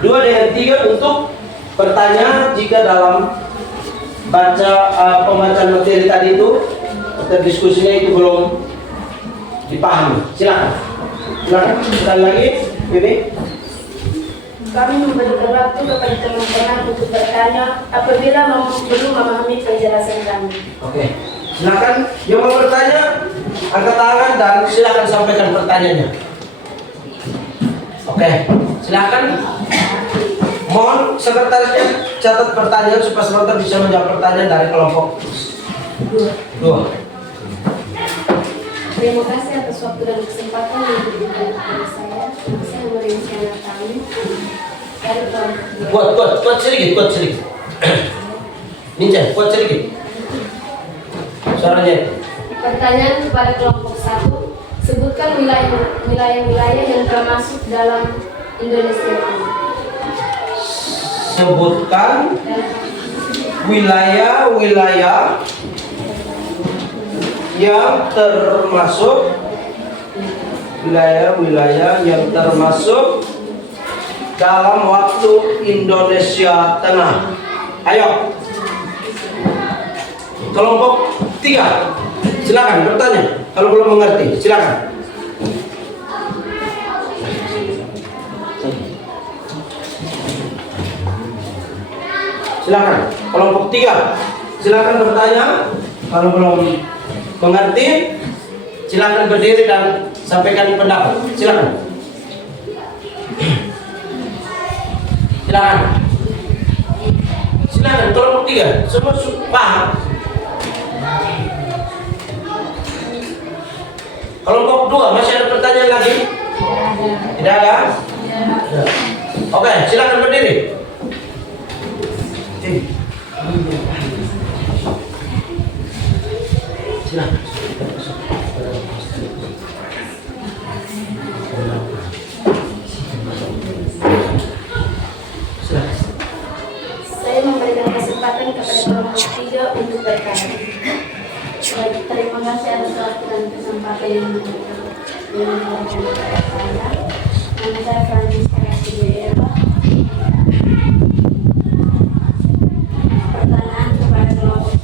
2 dan 3 untuk bertanya jika dalam pembacaan materi tadi itu atau diskusinya itu belum dipahami. Silakan. Silakan sekali lagi, Bibi. Kami memberikan waktu kepada teman-teman untuk bertanya apabila belum memahami penjelasan kami. Oke. Silakan yang mau bertanya angkat tangan dan silakan sampaikan pertanyaannya. Oke. Silakan. Mohon sekretarisnya catat pertanyaan supaya sebentar bisa menjawab pertanyaan dari kelompok 2. Terima kasih atas waktu dan kesempatan yang diberikan kepada saya. Saya merilis anak kami dari kelompok 2. Kuat sedikit. Minja, kuat sedikit. Suaranya. Pertanyaan kepada kelompok 1, sebutkan wilayah-wilayah yang termasuk dalam Indonesia ini. Sebutkan wilayah-wilayah yang termasuk dalam waktu Indonesia Tengah. Ayo, kelompok 3, silakan bertanya. Kalau belum mengerti, silakan. Silakan, kelompok 3, silakan bertanya. Kalau belum mengerti, silakan berdiri dan sampaikan pendapat. Silakan. Silakan kelompok 3, semua paham. Kelompok 2, masih ada pertanyaan lagi? Tidak ada? Oke, silakan berdiri. Silakan. Saya memberikan kesempatan kepada kelompok 3 untuk bertanya. Terima kasih atas waktu dan kesempatan yang diberikan kepada saya. Nama saya Francisca Sidewa. Pertanyaan kepada kelompok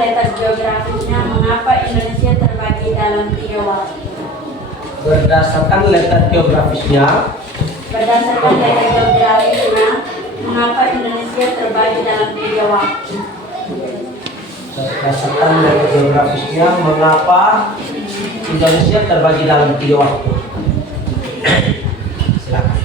letak geografisnya mengapa Indonesia terbagi dalam 3 waktu. Berdasarkan letak geografisnya, Berdasarkan letak geografisnya mengapa Indonesia terbagi dalam 3 waktu. berdasarkan letak geografisnya mengapa Indonesia terbagi dalam 3 waktu. Silakan.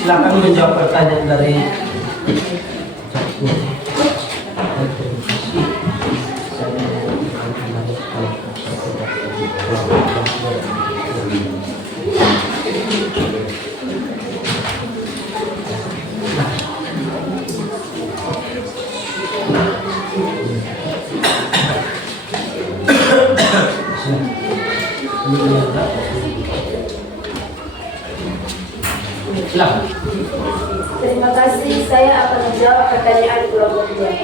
Silakan menjawab pertanyaan dari silakan. Terima kasih, saya akan menjawab pertanyaan kelompok 2.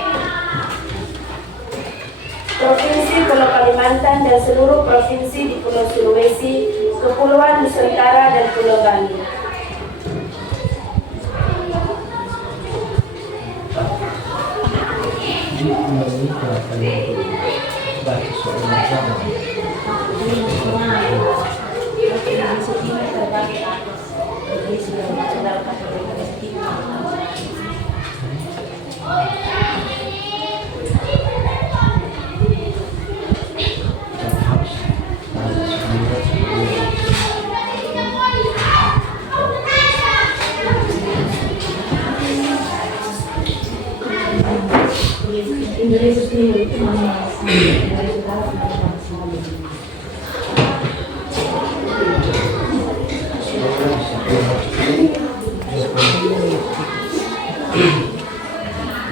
Provinsi Pulau Kalimantan dan seluruh provinsi di Pulau Sulawesi, Kepulauan Nusantara dan Pulau Bali.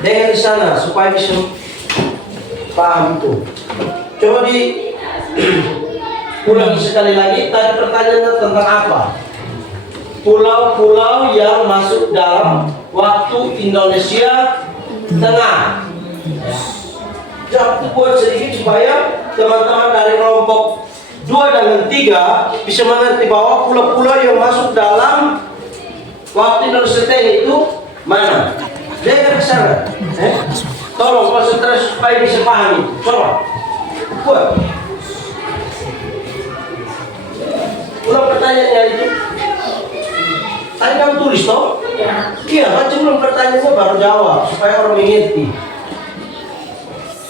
Dengan di sana supaya bisa paham itu. Coba di ulangi sekali lagi. Tadi pertanyaannya tentang apa? Pulau-pulau yang masuk dalam waktu Indonesia Tengah. Jawab buat sedikit supaya teman-teman dari kelompok 2 dan 3 bisa mengerti bahwa pulau-pulau yang masuk dalam waktu Indonesia Tengah itu mana? Jangan ke sana. Tolong konsentrasi supaya bisa pahami. Coba. Buat. Ulang pertanyaannya itu. Tadi kamu tulis toh? Iya, baca ulang pertanyaannya baru jawab supaya orang mengerti.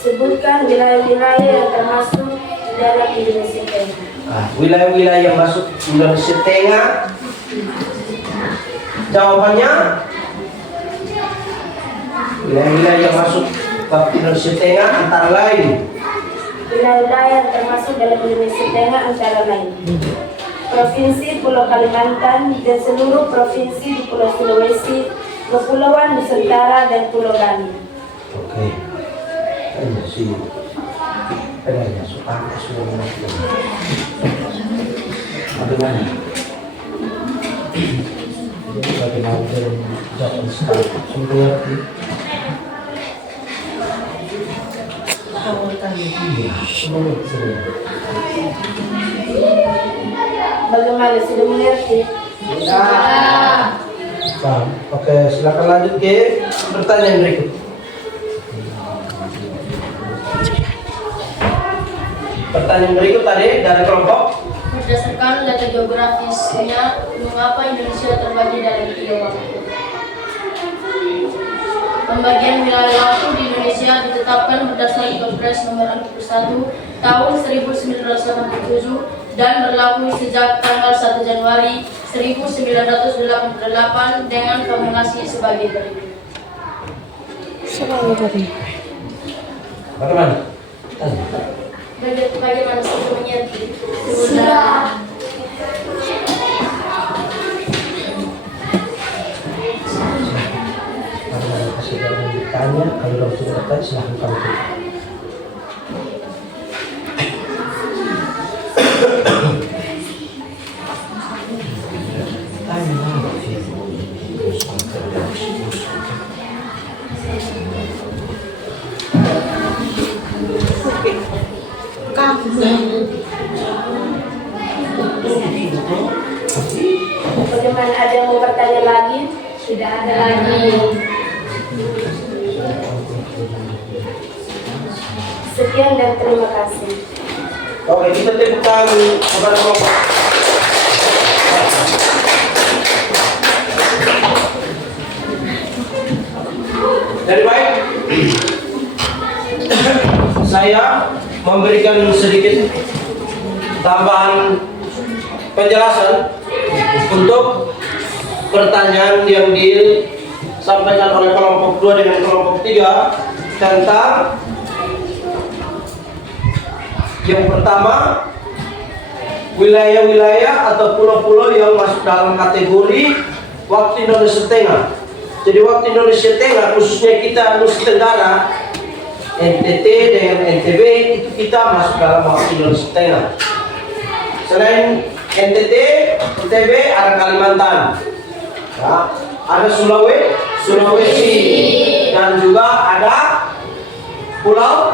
Sebutkan wilayah-wilayah yang termasuk di dalam Indonesia Tengah. Wilayah-wilayah yang masuk Indonesia Tengah. Jawabannya wilayah-wilayah yang masuk ke Indonesia Tengah antara lain. Wilayah-wilayah yang termasuk dalam Indonesia Tengah antara lain Provinsi Pulau Kalimantan dan seluruh provinsi di Pulau Sulawesi, Kepulauan Nusantara dan Pulau Bali. Oke. Ini sih. Penanya suka semua. Bagaimana? Bagaimana dengan jawaban sekarang? Semua ngerti? Bagaimana, sudah mengerti? Paham. Oke, silakan lanjut ke pertanyaan berikut. Pertanyaan berikut tadi dari kelompok. Berdasarkan letak geografisnya, mengapa Indonesia terbagi dalam 3 waktu? Pembagian wilayah waktu di Indonesia ditetapkan berdasarkan Kepres Nomor 41 Tahun 1987 dan berlaku sejak tanggal 1 Januari 1988 dengan formulasi sebagai berikut. Bagaimana? Bagaimana sudah mengerti? Sudah. Kalau ada ditanya, kalau kamu sudah bertanya, silahkan kamu tulis. Kak. Bagaimana, ada yang mau bertanya lagi? Tidak ada lagi. Sekian dan terima kasih. Oke, kita tepukkan kepada kelompok. Dari baik, saya memberikan sedikit tambahan penjelasan untuk pertanyaan yang disampaikan oleh kelompok 2 dengan kelompok 3 tentang yang pertama, wilayah-wilayah atau pulau-pulau yang masuk dalam kategori waktu Indonesia Tengah. Jadi waktu Indonesia Tengah, khususnya kita Nusa Tenggara, NTT dengan NTB, itu kita masuk dalam waktu Indonesia Tengah. Selain NTT, NTB ada Kalimantan, ya, ada Sulawesi, dan juga ada Pulau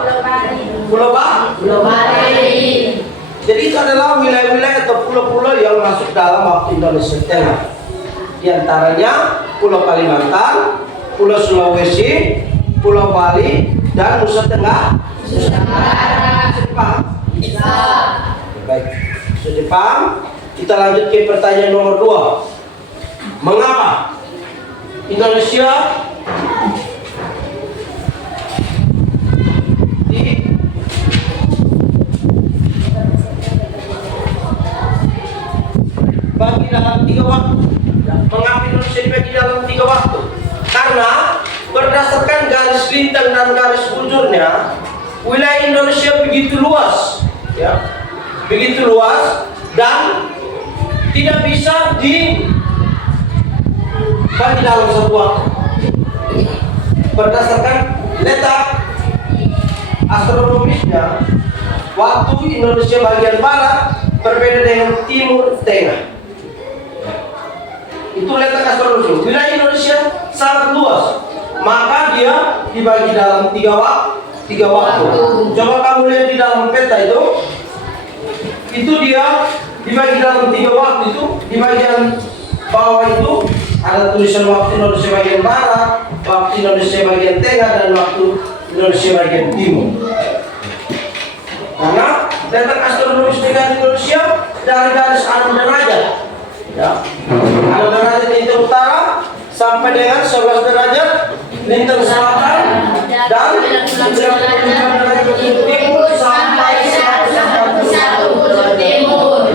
Bali. Jadi itu adalah wilayah-wilayah atau pulau-pulau yang masuk dalam waktu Indonesia Tengah. Di antaranya Pulau Kalimantan, Pulau Sulawesi, Pulau Bali, dan Nusa Tenggara. Bisa. Baik, sudah paham? Kita lanjut ke pertanyaan nomor 2. Mengapa Indonesia dibagi dalam 3 waktu? Mengapa Indonesia dibagi dalam 3 waktu? Karena berdasarkan garis lintang dan garis bujurnya, wilayah Indonesia begitu luas, ya, begitu luas dan tidak bisa dibagi dalam satu waktu. Berdasarkan letak astronomisnya, waktu Indonesia bagian barat berbeda dengan timur tengah. Itu letak astronomis. Wilayah Indonesia sangat luas, maka dia dibagi dalam 3 waktu. Coba kamu lihat di dalam peta itu dia dibagi dalam 3 waktu. Itu di bagian bawah itu ada tulisan waktu Indonesia bagian barat, waktu Indonesia bagian tengah, dan waktu Indonesia bagian timur. Karena letak astronomis dengan Indonesia dari garis 6 derajat, ya, 6 derajat lintang utara sampai dengan 11 derajat lintang selatan, dan 9 derajat timur sampai 141 bujur timur.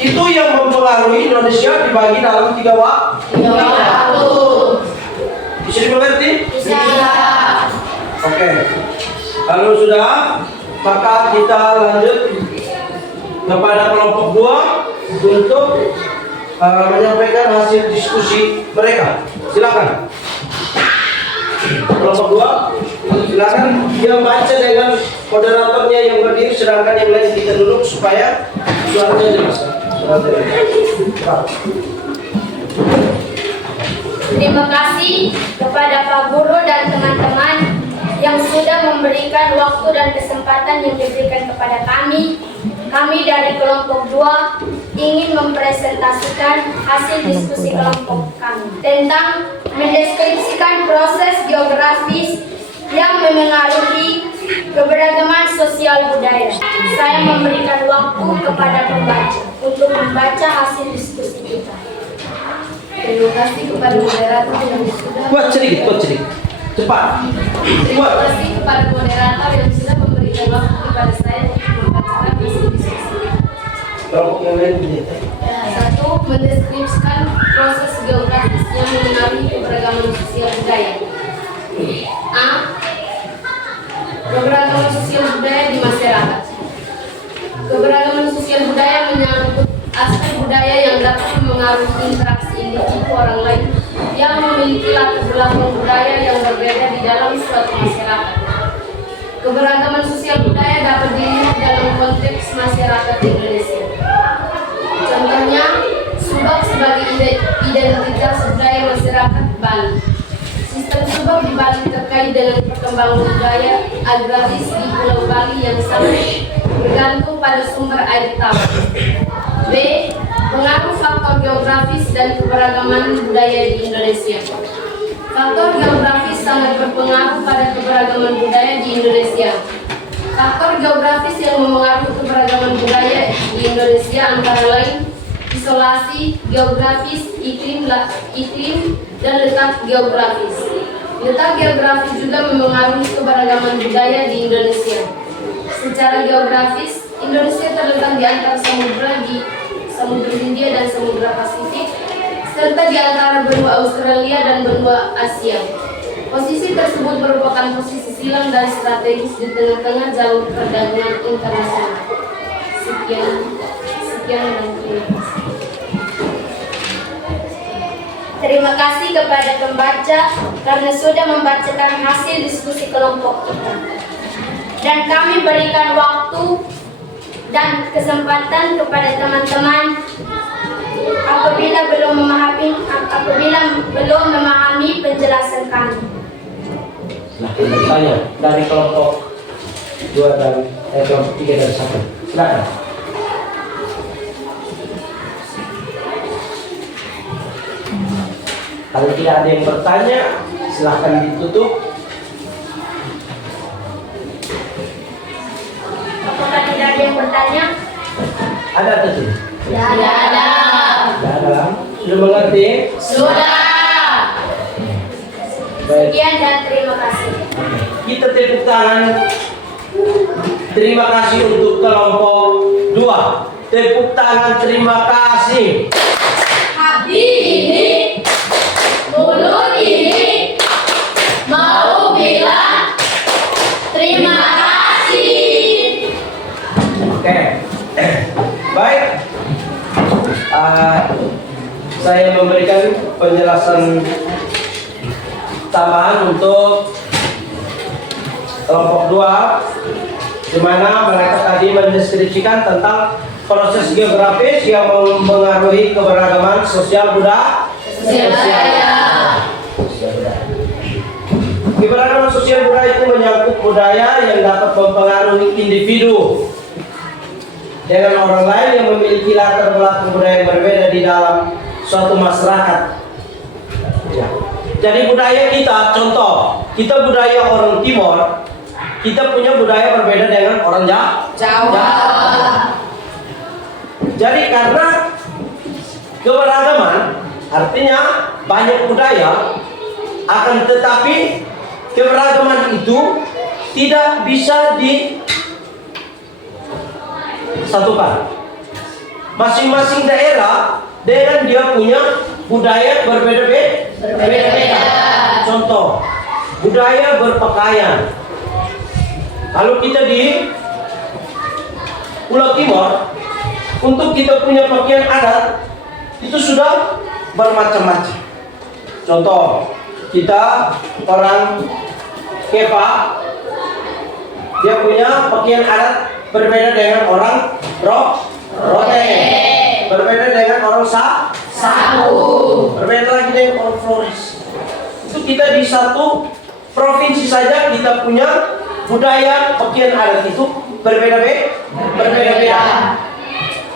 Itu yang mempengaruhi Indonesia dibagi dalam 3 waktu. Bisa dimengerti? Bisa. Oke. Kalau sudah, maka kita lanjut kepada kelompok 2 untuk menyampaikan hasil diskusi mereka. Silakan. Kelompok 2, silakan dia baca dengan moderatornya yang berdiri, sedangkan yang lain kita duduk supaya suaranya jelas. Terima kasih kepada Pak Guru dan teman-teman yang sudah memberikan waktu dan kesempatan yang diberikan kepada kami. Kami dari kelompok 2 ingin mempresentasikan hasil diskusi kelompok kami tentang mendeskripsikan proses geografis yang memengaruhi keberagaman sosial budaya. Saya memberikan waktu kepada pembaca untuk membaca hasil diskusi kita. Terima kasih kepada moderator yang sudah Buat sedikit. Cepat. Terima kasih kepada moderator yang sudah memberikan waktu kepada saya untuk membacakan hasil diskusi. Kelompok yang lain ini. Satu, mendeskripsikan proses geografis yang mengenali keberagaman sosial budaya. A. Keberagaman sosial budaya di masyarakat. Keberagaman sosial budaya menyangkut aspek budaya yang dapat mengaruhi interaksi individu orang lain yang memiliki latar belakang budaya yang berbeda di dalam suatu masyarakat. Keberagaman sosial budaya dapat dilihat dalam konteks masyarakat Indonesia. Contohnya, Subak sebagai identitas budaya masyarakat Bali. Sistem Subak di Bali terkait dengan berkembang budaya agraris di Pulau Bali yang sangat bergantung pada sumber air tawar. B. Pengaruh faktor geografis dan keberagaman budaya di Indonesia. Faktor geografis sangat berpengaruh pada keberagaman budaya di Indonesia. Faktor geografis yang memengaruhi keberagaman budaya di Indonesia antara lain isolasi geografis, iklim, dan letak geografis. Letak geografis juga memengaruhi keberagaman budaya di Indonesia. Secara geografis, Indonesia terletak di antara Samudra Hindia dan Samudra Pasifik, serta di antara benua Australia dan benua Asia. Posisi tersebut merupakan posisi silang dan strategis di tengah-tengah jalur perdagangan internasional. Sekian dan terima kasih. Terima kasih kepada pembaca karena sudah membacakan hasil diskusi kelompok kita. Dan kami berikan waktu dan kesempatan kepada teman-teman apabila belum memahami penjelasan kami. Silahkan bertanya dari kelompok 2 dan kelompok 3 dan 1. Silakan. Kalau tidak ada yang bertanya, silahkan ditutup. Apakah tidak ada yang bertanya? Ada atau tidak? Tidak ada. Tidak ada. Sudah mengerti? Sudah. Baik. Sekian dan terima kasih. Kita tepuk tangan. Terima kasih untuk kelompok 2. Tepuk tangan, terima kasih. Hati ini, mulut ini, mau bilang terima kasih. Oke. Baik. Saya memberikan penjelasan tambahan untuk kelompok 2, di mana mereka tadi mendeskripsikan tentang proses geografis yang mempengaruhi keberagaman sosial budaya. Keberagaman sosial budaya itu menyangkut budaya yang dapat mempengaruhi individu dengan orang lain yang memiliki latar belakang budaya yang berbeda di dalam suatu masyarakat. Ya. Jadi budaya kita, contoh, kita budaya orang Timur, kita punya budaya berbeda dengan orang Jawa. Jadi karena keberagaman, artinya banyak budaya, akan tetapi keberagaman itu tidak bisa disatukan. Masing-masing daerah dengan dia punya budaya berbeda-beda. Contoh, budaya berpakaian. Kalau kita di Pulau Timur, untuk kita punya pakaian adat itu sudah bermacam-macam. Contoh, kita orang Kepa, dia punya pakaian adat berbeda dengan orang Rote, berbeda dengan orang Saku, berbeda lagi dengan orang Flores. Itu kita di satu provinsi saja kita punya budaya pakaian adat itu berbeda-beda.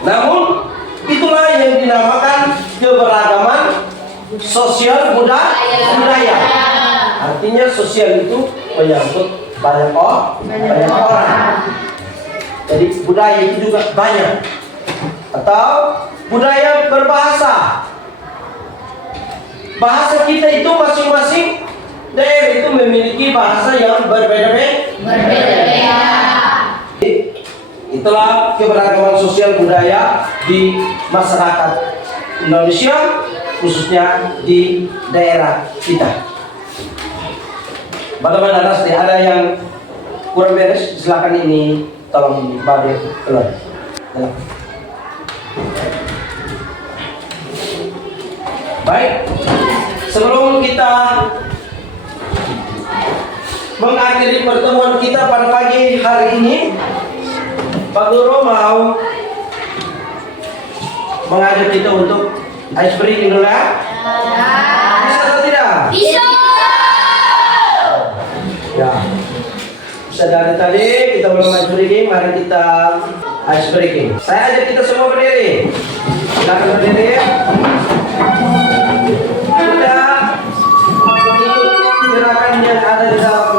Namun itulah yang dinamakan keberagaman sosial budaya. Artinya sosial itu menyangkut banyak orang. Jadi budaya itu juga banyak. Atau budaya berbahasa. Bahasa kita itu masing-masing daerah itu memiliki bahasa yang berbeda-beda. Itulah keberagaman sosial budaya di masyarakat Indonesia, khususnya di daerah kita. Bagaimana Rasli? Ada yang kurang beres? Silakan ini tolong Babe keluar. Baik, sebelum kita mengakhiri pertemuan kita pada pagi hari ini, Pak Guru mau mengajak kita untuk ice breaking dulu ya? Bisa atau tidak? Bisa. Ya. Sedari tadi kita belum ice breaking, mari kita ice breaking. Saya ajak kita semua berdiri. Silakan berdiri. Kita ikut gerakan yang ada di dalam.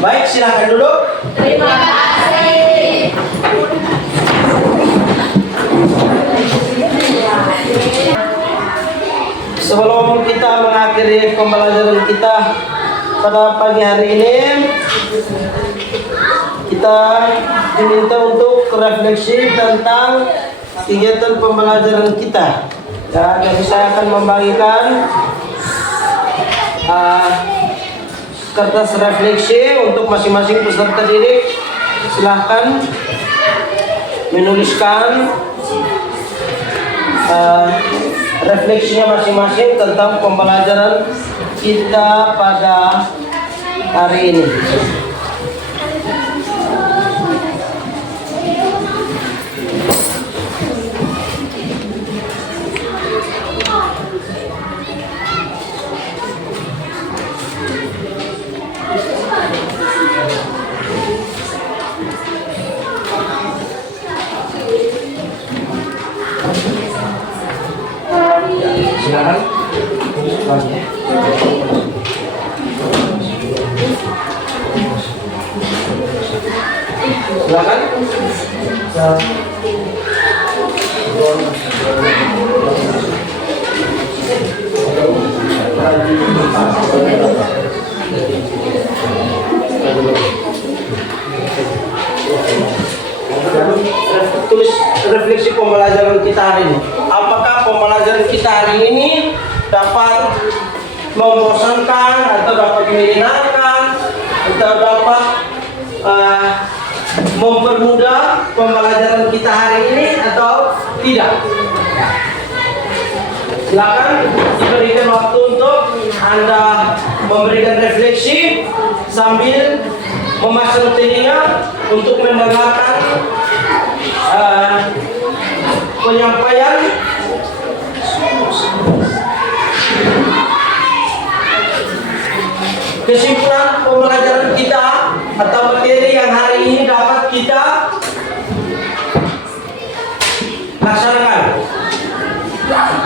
Baik, silakan duduk. Terima kasih. Sebelum kita mengakhiri pembelajaran kita pada pagi hari ini, kita diminta untuk refleksi tentang kegiatan pembelajaran kita. Ya, jadi saya akan membagikan kertas refleksi untuk masing-masing peserta didik. Silahkan menuliskan refleksinya masing-masing tentang pembelajaran kita pada hari ini. Silakan. Silakan. Tulis refleksi pembelajaran kita hari ini. Apakah pembelajaran kita hari ini dapat membosankan atau dapat menyenangkan atau dapat mempermudah pembelajaran kita hari ini, atau tidak? Silakan diberikan waktu untuk Anda memberikan refleksi sambil memasang telinga untuk mendengarkan penyampaian kesimpulan pembelajaran kita atau materi yang hari ini dapat kita laksanakan.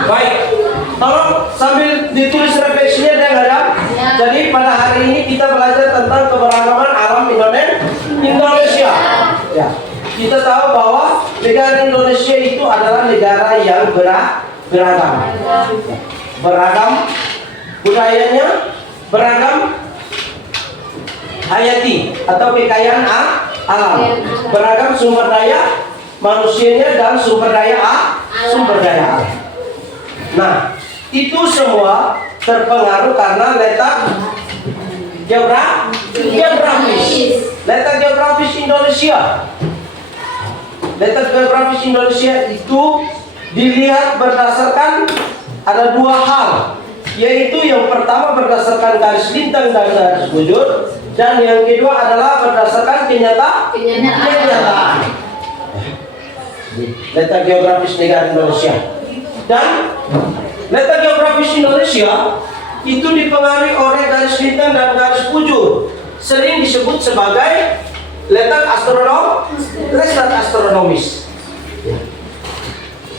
Baik, tolong sambil ditulis refleksinya dan ada. Jadi pada hari ini kita belajar tentang keberagaman alam Indonesia. Ya, kita tahu bahwa negara Indonesia itu adalah negara yang beragam, beragam budayanya, beragam hayati atau kekayaan alam, beragam sumber daya manusianya dan sumber daya alam. Nah, itu semua terpengaruh karena letak geografis. Letak geografis Indonesia. Letak geografis Indonesia itu dilihat berdasarkan ada dua hal, yaitu yang pertama berdasarkan garis lintang dan garis bujur, dan yang kedua adalah berdasarkan kenyataan. Letak geografis negara Indonesia. Dan letak geografis Indonesia itu dipengaruhi oleh garis lintang dan garis bujur, sering disebut sebagai letak astronomis.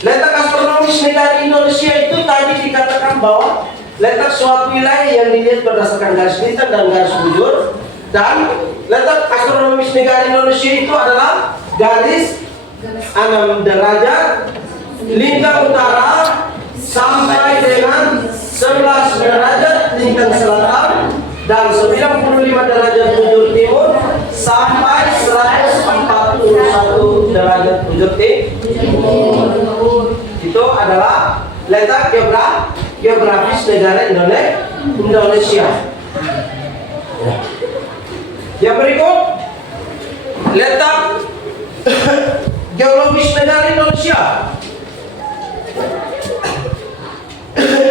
Letak astronomis negara Indonesia itu tadi dikatakan bahwa letak suatu wilayah yang dilihat berdasarkan garis lintang dan garis bujur, dan letak astronomis negara Indonesia itu adalah garis 6 derajat lintang utara sampai dengan 11 derajat lintang selatan dan 95 derajat bujur timur sampai 141 derajat bujur timur. Itu adalah letak geografis negara Indonesia. Yang berikut, letak geologis negara Indonesia.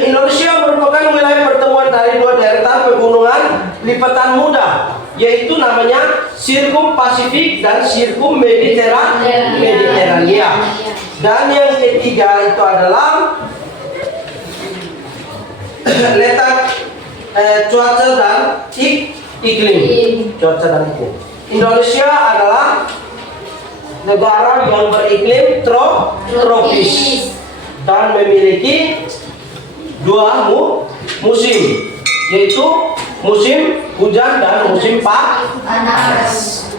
Indonesia merupakan wilayah pertemuan dari dua daerah pegunungan lipatan muda, yaitu namanya Sirkum Pasifik dan Sirkum Mediterania. Dan yang ketiga itu adalah letak cuaca dan iklim. Cuaca dan iklim. Indonesia adalah negara yang beriklim tropis dan memiliki dua musim, yaitu musim hujan dan musim panas.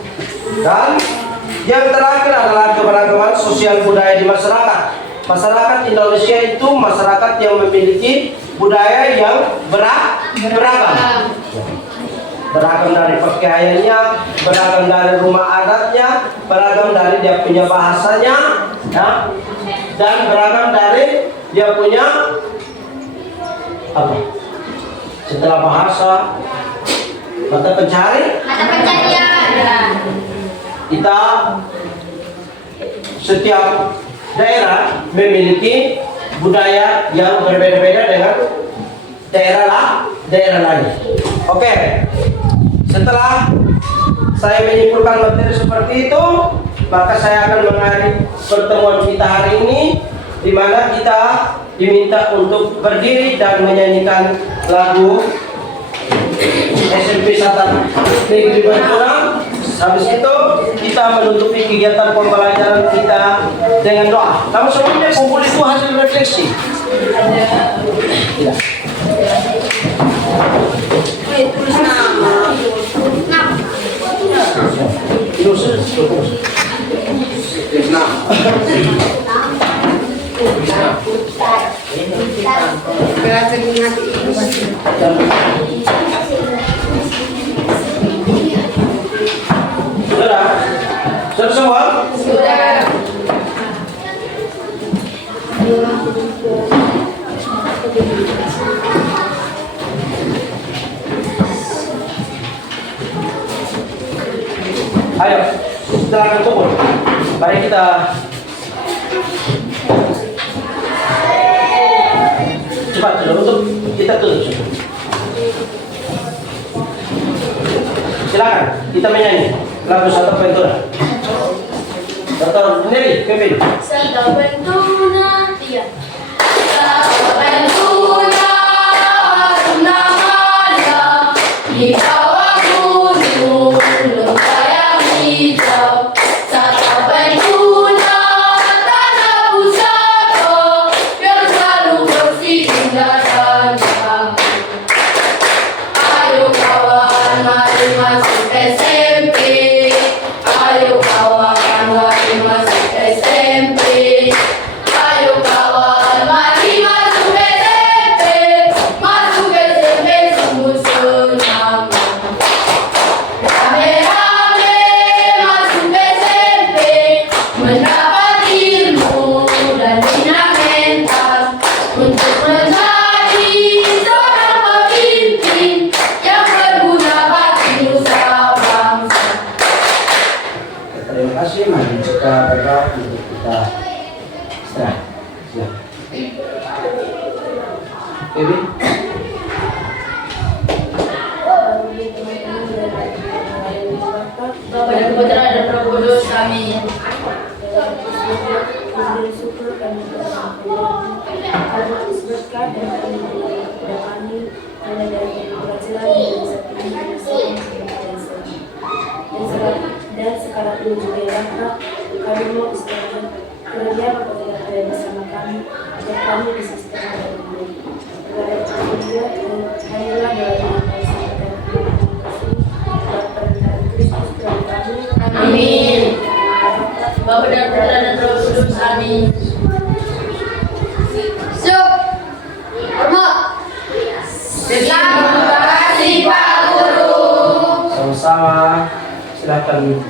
Dan yang terakhir adalah keberagaman sosial budaya di masyarakat. Masyarakat Indonesia itu masyarakat yang memiliki budaya yang beragam. Beragam dari pakaiannya, beragam dari rumah adatnya, beragam dari dia punya bahasanya, ya, dan beragam dari dia punya apa? Setelah bahasa, mata pencarian. Kita setiap daerah memiliki budaya yang berbeda-beda dengan daerah lain. Oke. Setelah saya menyimpulkan materi seperti itu, maka saya akan mengakhiri pertemuan kita hari ini, di mana kita diminta untuk berdiri dan menyanyikan lagu SMP Satan Negeri Bantuna. Habis itu kita menutupi kegiatan pembelajaran kita dengan doa. Kamu semuanya kumpul itu hasil refleksi. Tidak. Tulis nama. Sudah semua? Sudah. Ayo, silakan kumpul. Mari kita Cepat, sudah untuk kita tutup. Silakan, kita menyanyi lagu Satu Pentuna. Dr. Nelly, Kevin. Satu Pentuna, 3. Satu Pentuna, namanya di bawah gunung lembah yang hijau. Satu Pentuna, tanah pusaka yang selalu bersih indah dan damai. Ayo kawan, mari masuk SMP. Ayo kawan, mari masuk SMP. Ayo kawan, mari masuk SMP. Masuk SMP sungguh senang. Rame-rame masuk SMP, mendapat ilmu dan bina mental untuk menjadi seorang pemimpin yang berguna bagi nusa bangsa. Terima kasih, mari kita berdoa untuk kita istirahat. Silakan. Kevin. Bapa dan Putra dan Roh Kudus, amin. Syukur kami karena berkat dan kami kepada kami mulai dari pelajaran dan dan sekarang ini juga Bapa, kami mau istilahnya kerja apabila ada bersama kami dan kami bisa setengah dari diri. Kepada kami juga hanyalah dalam nama Yesus dan Kristus Tuhan kami. Amin. Bapa dan Putra dan Roh Kudus, amin. Siap. Hormat. Terima kasih Pak Guru. Sama-sama. Silakan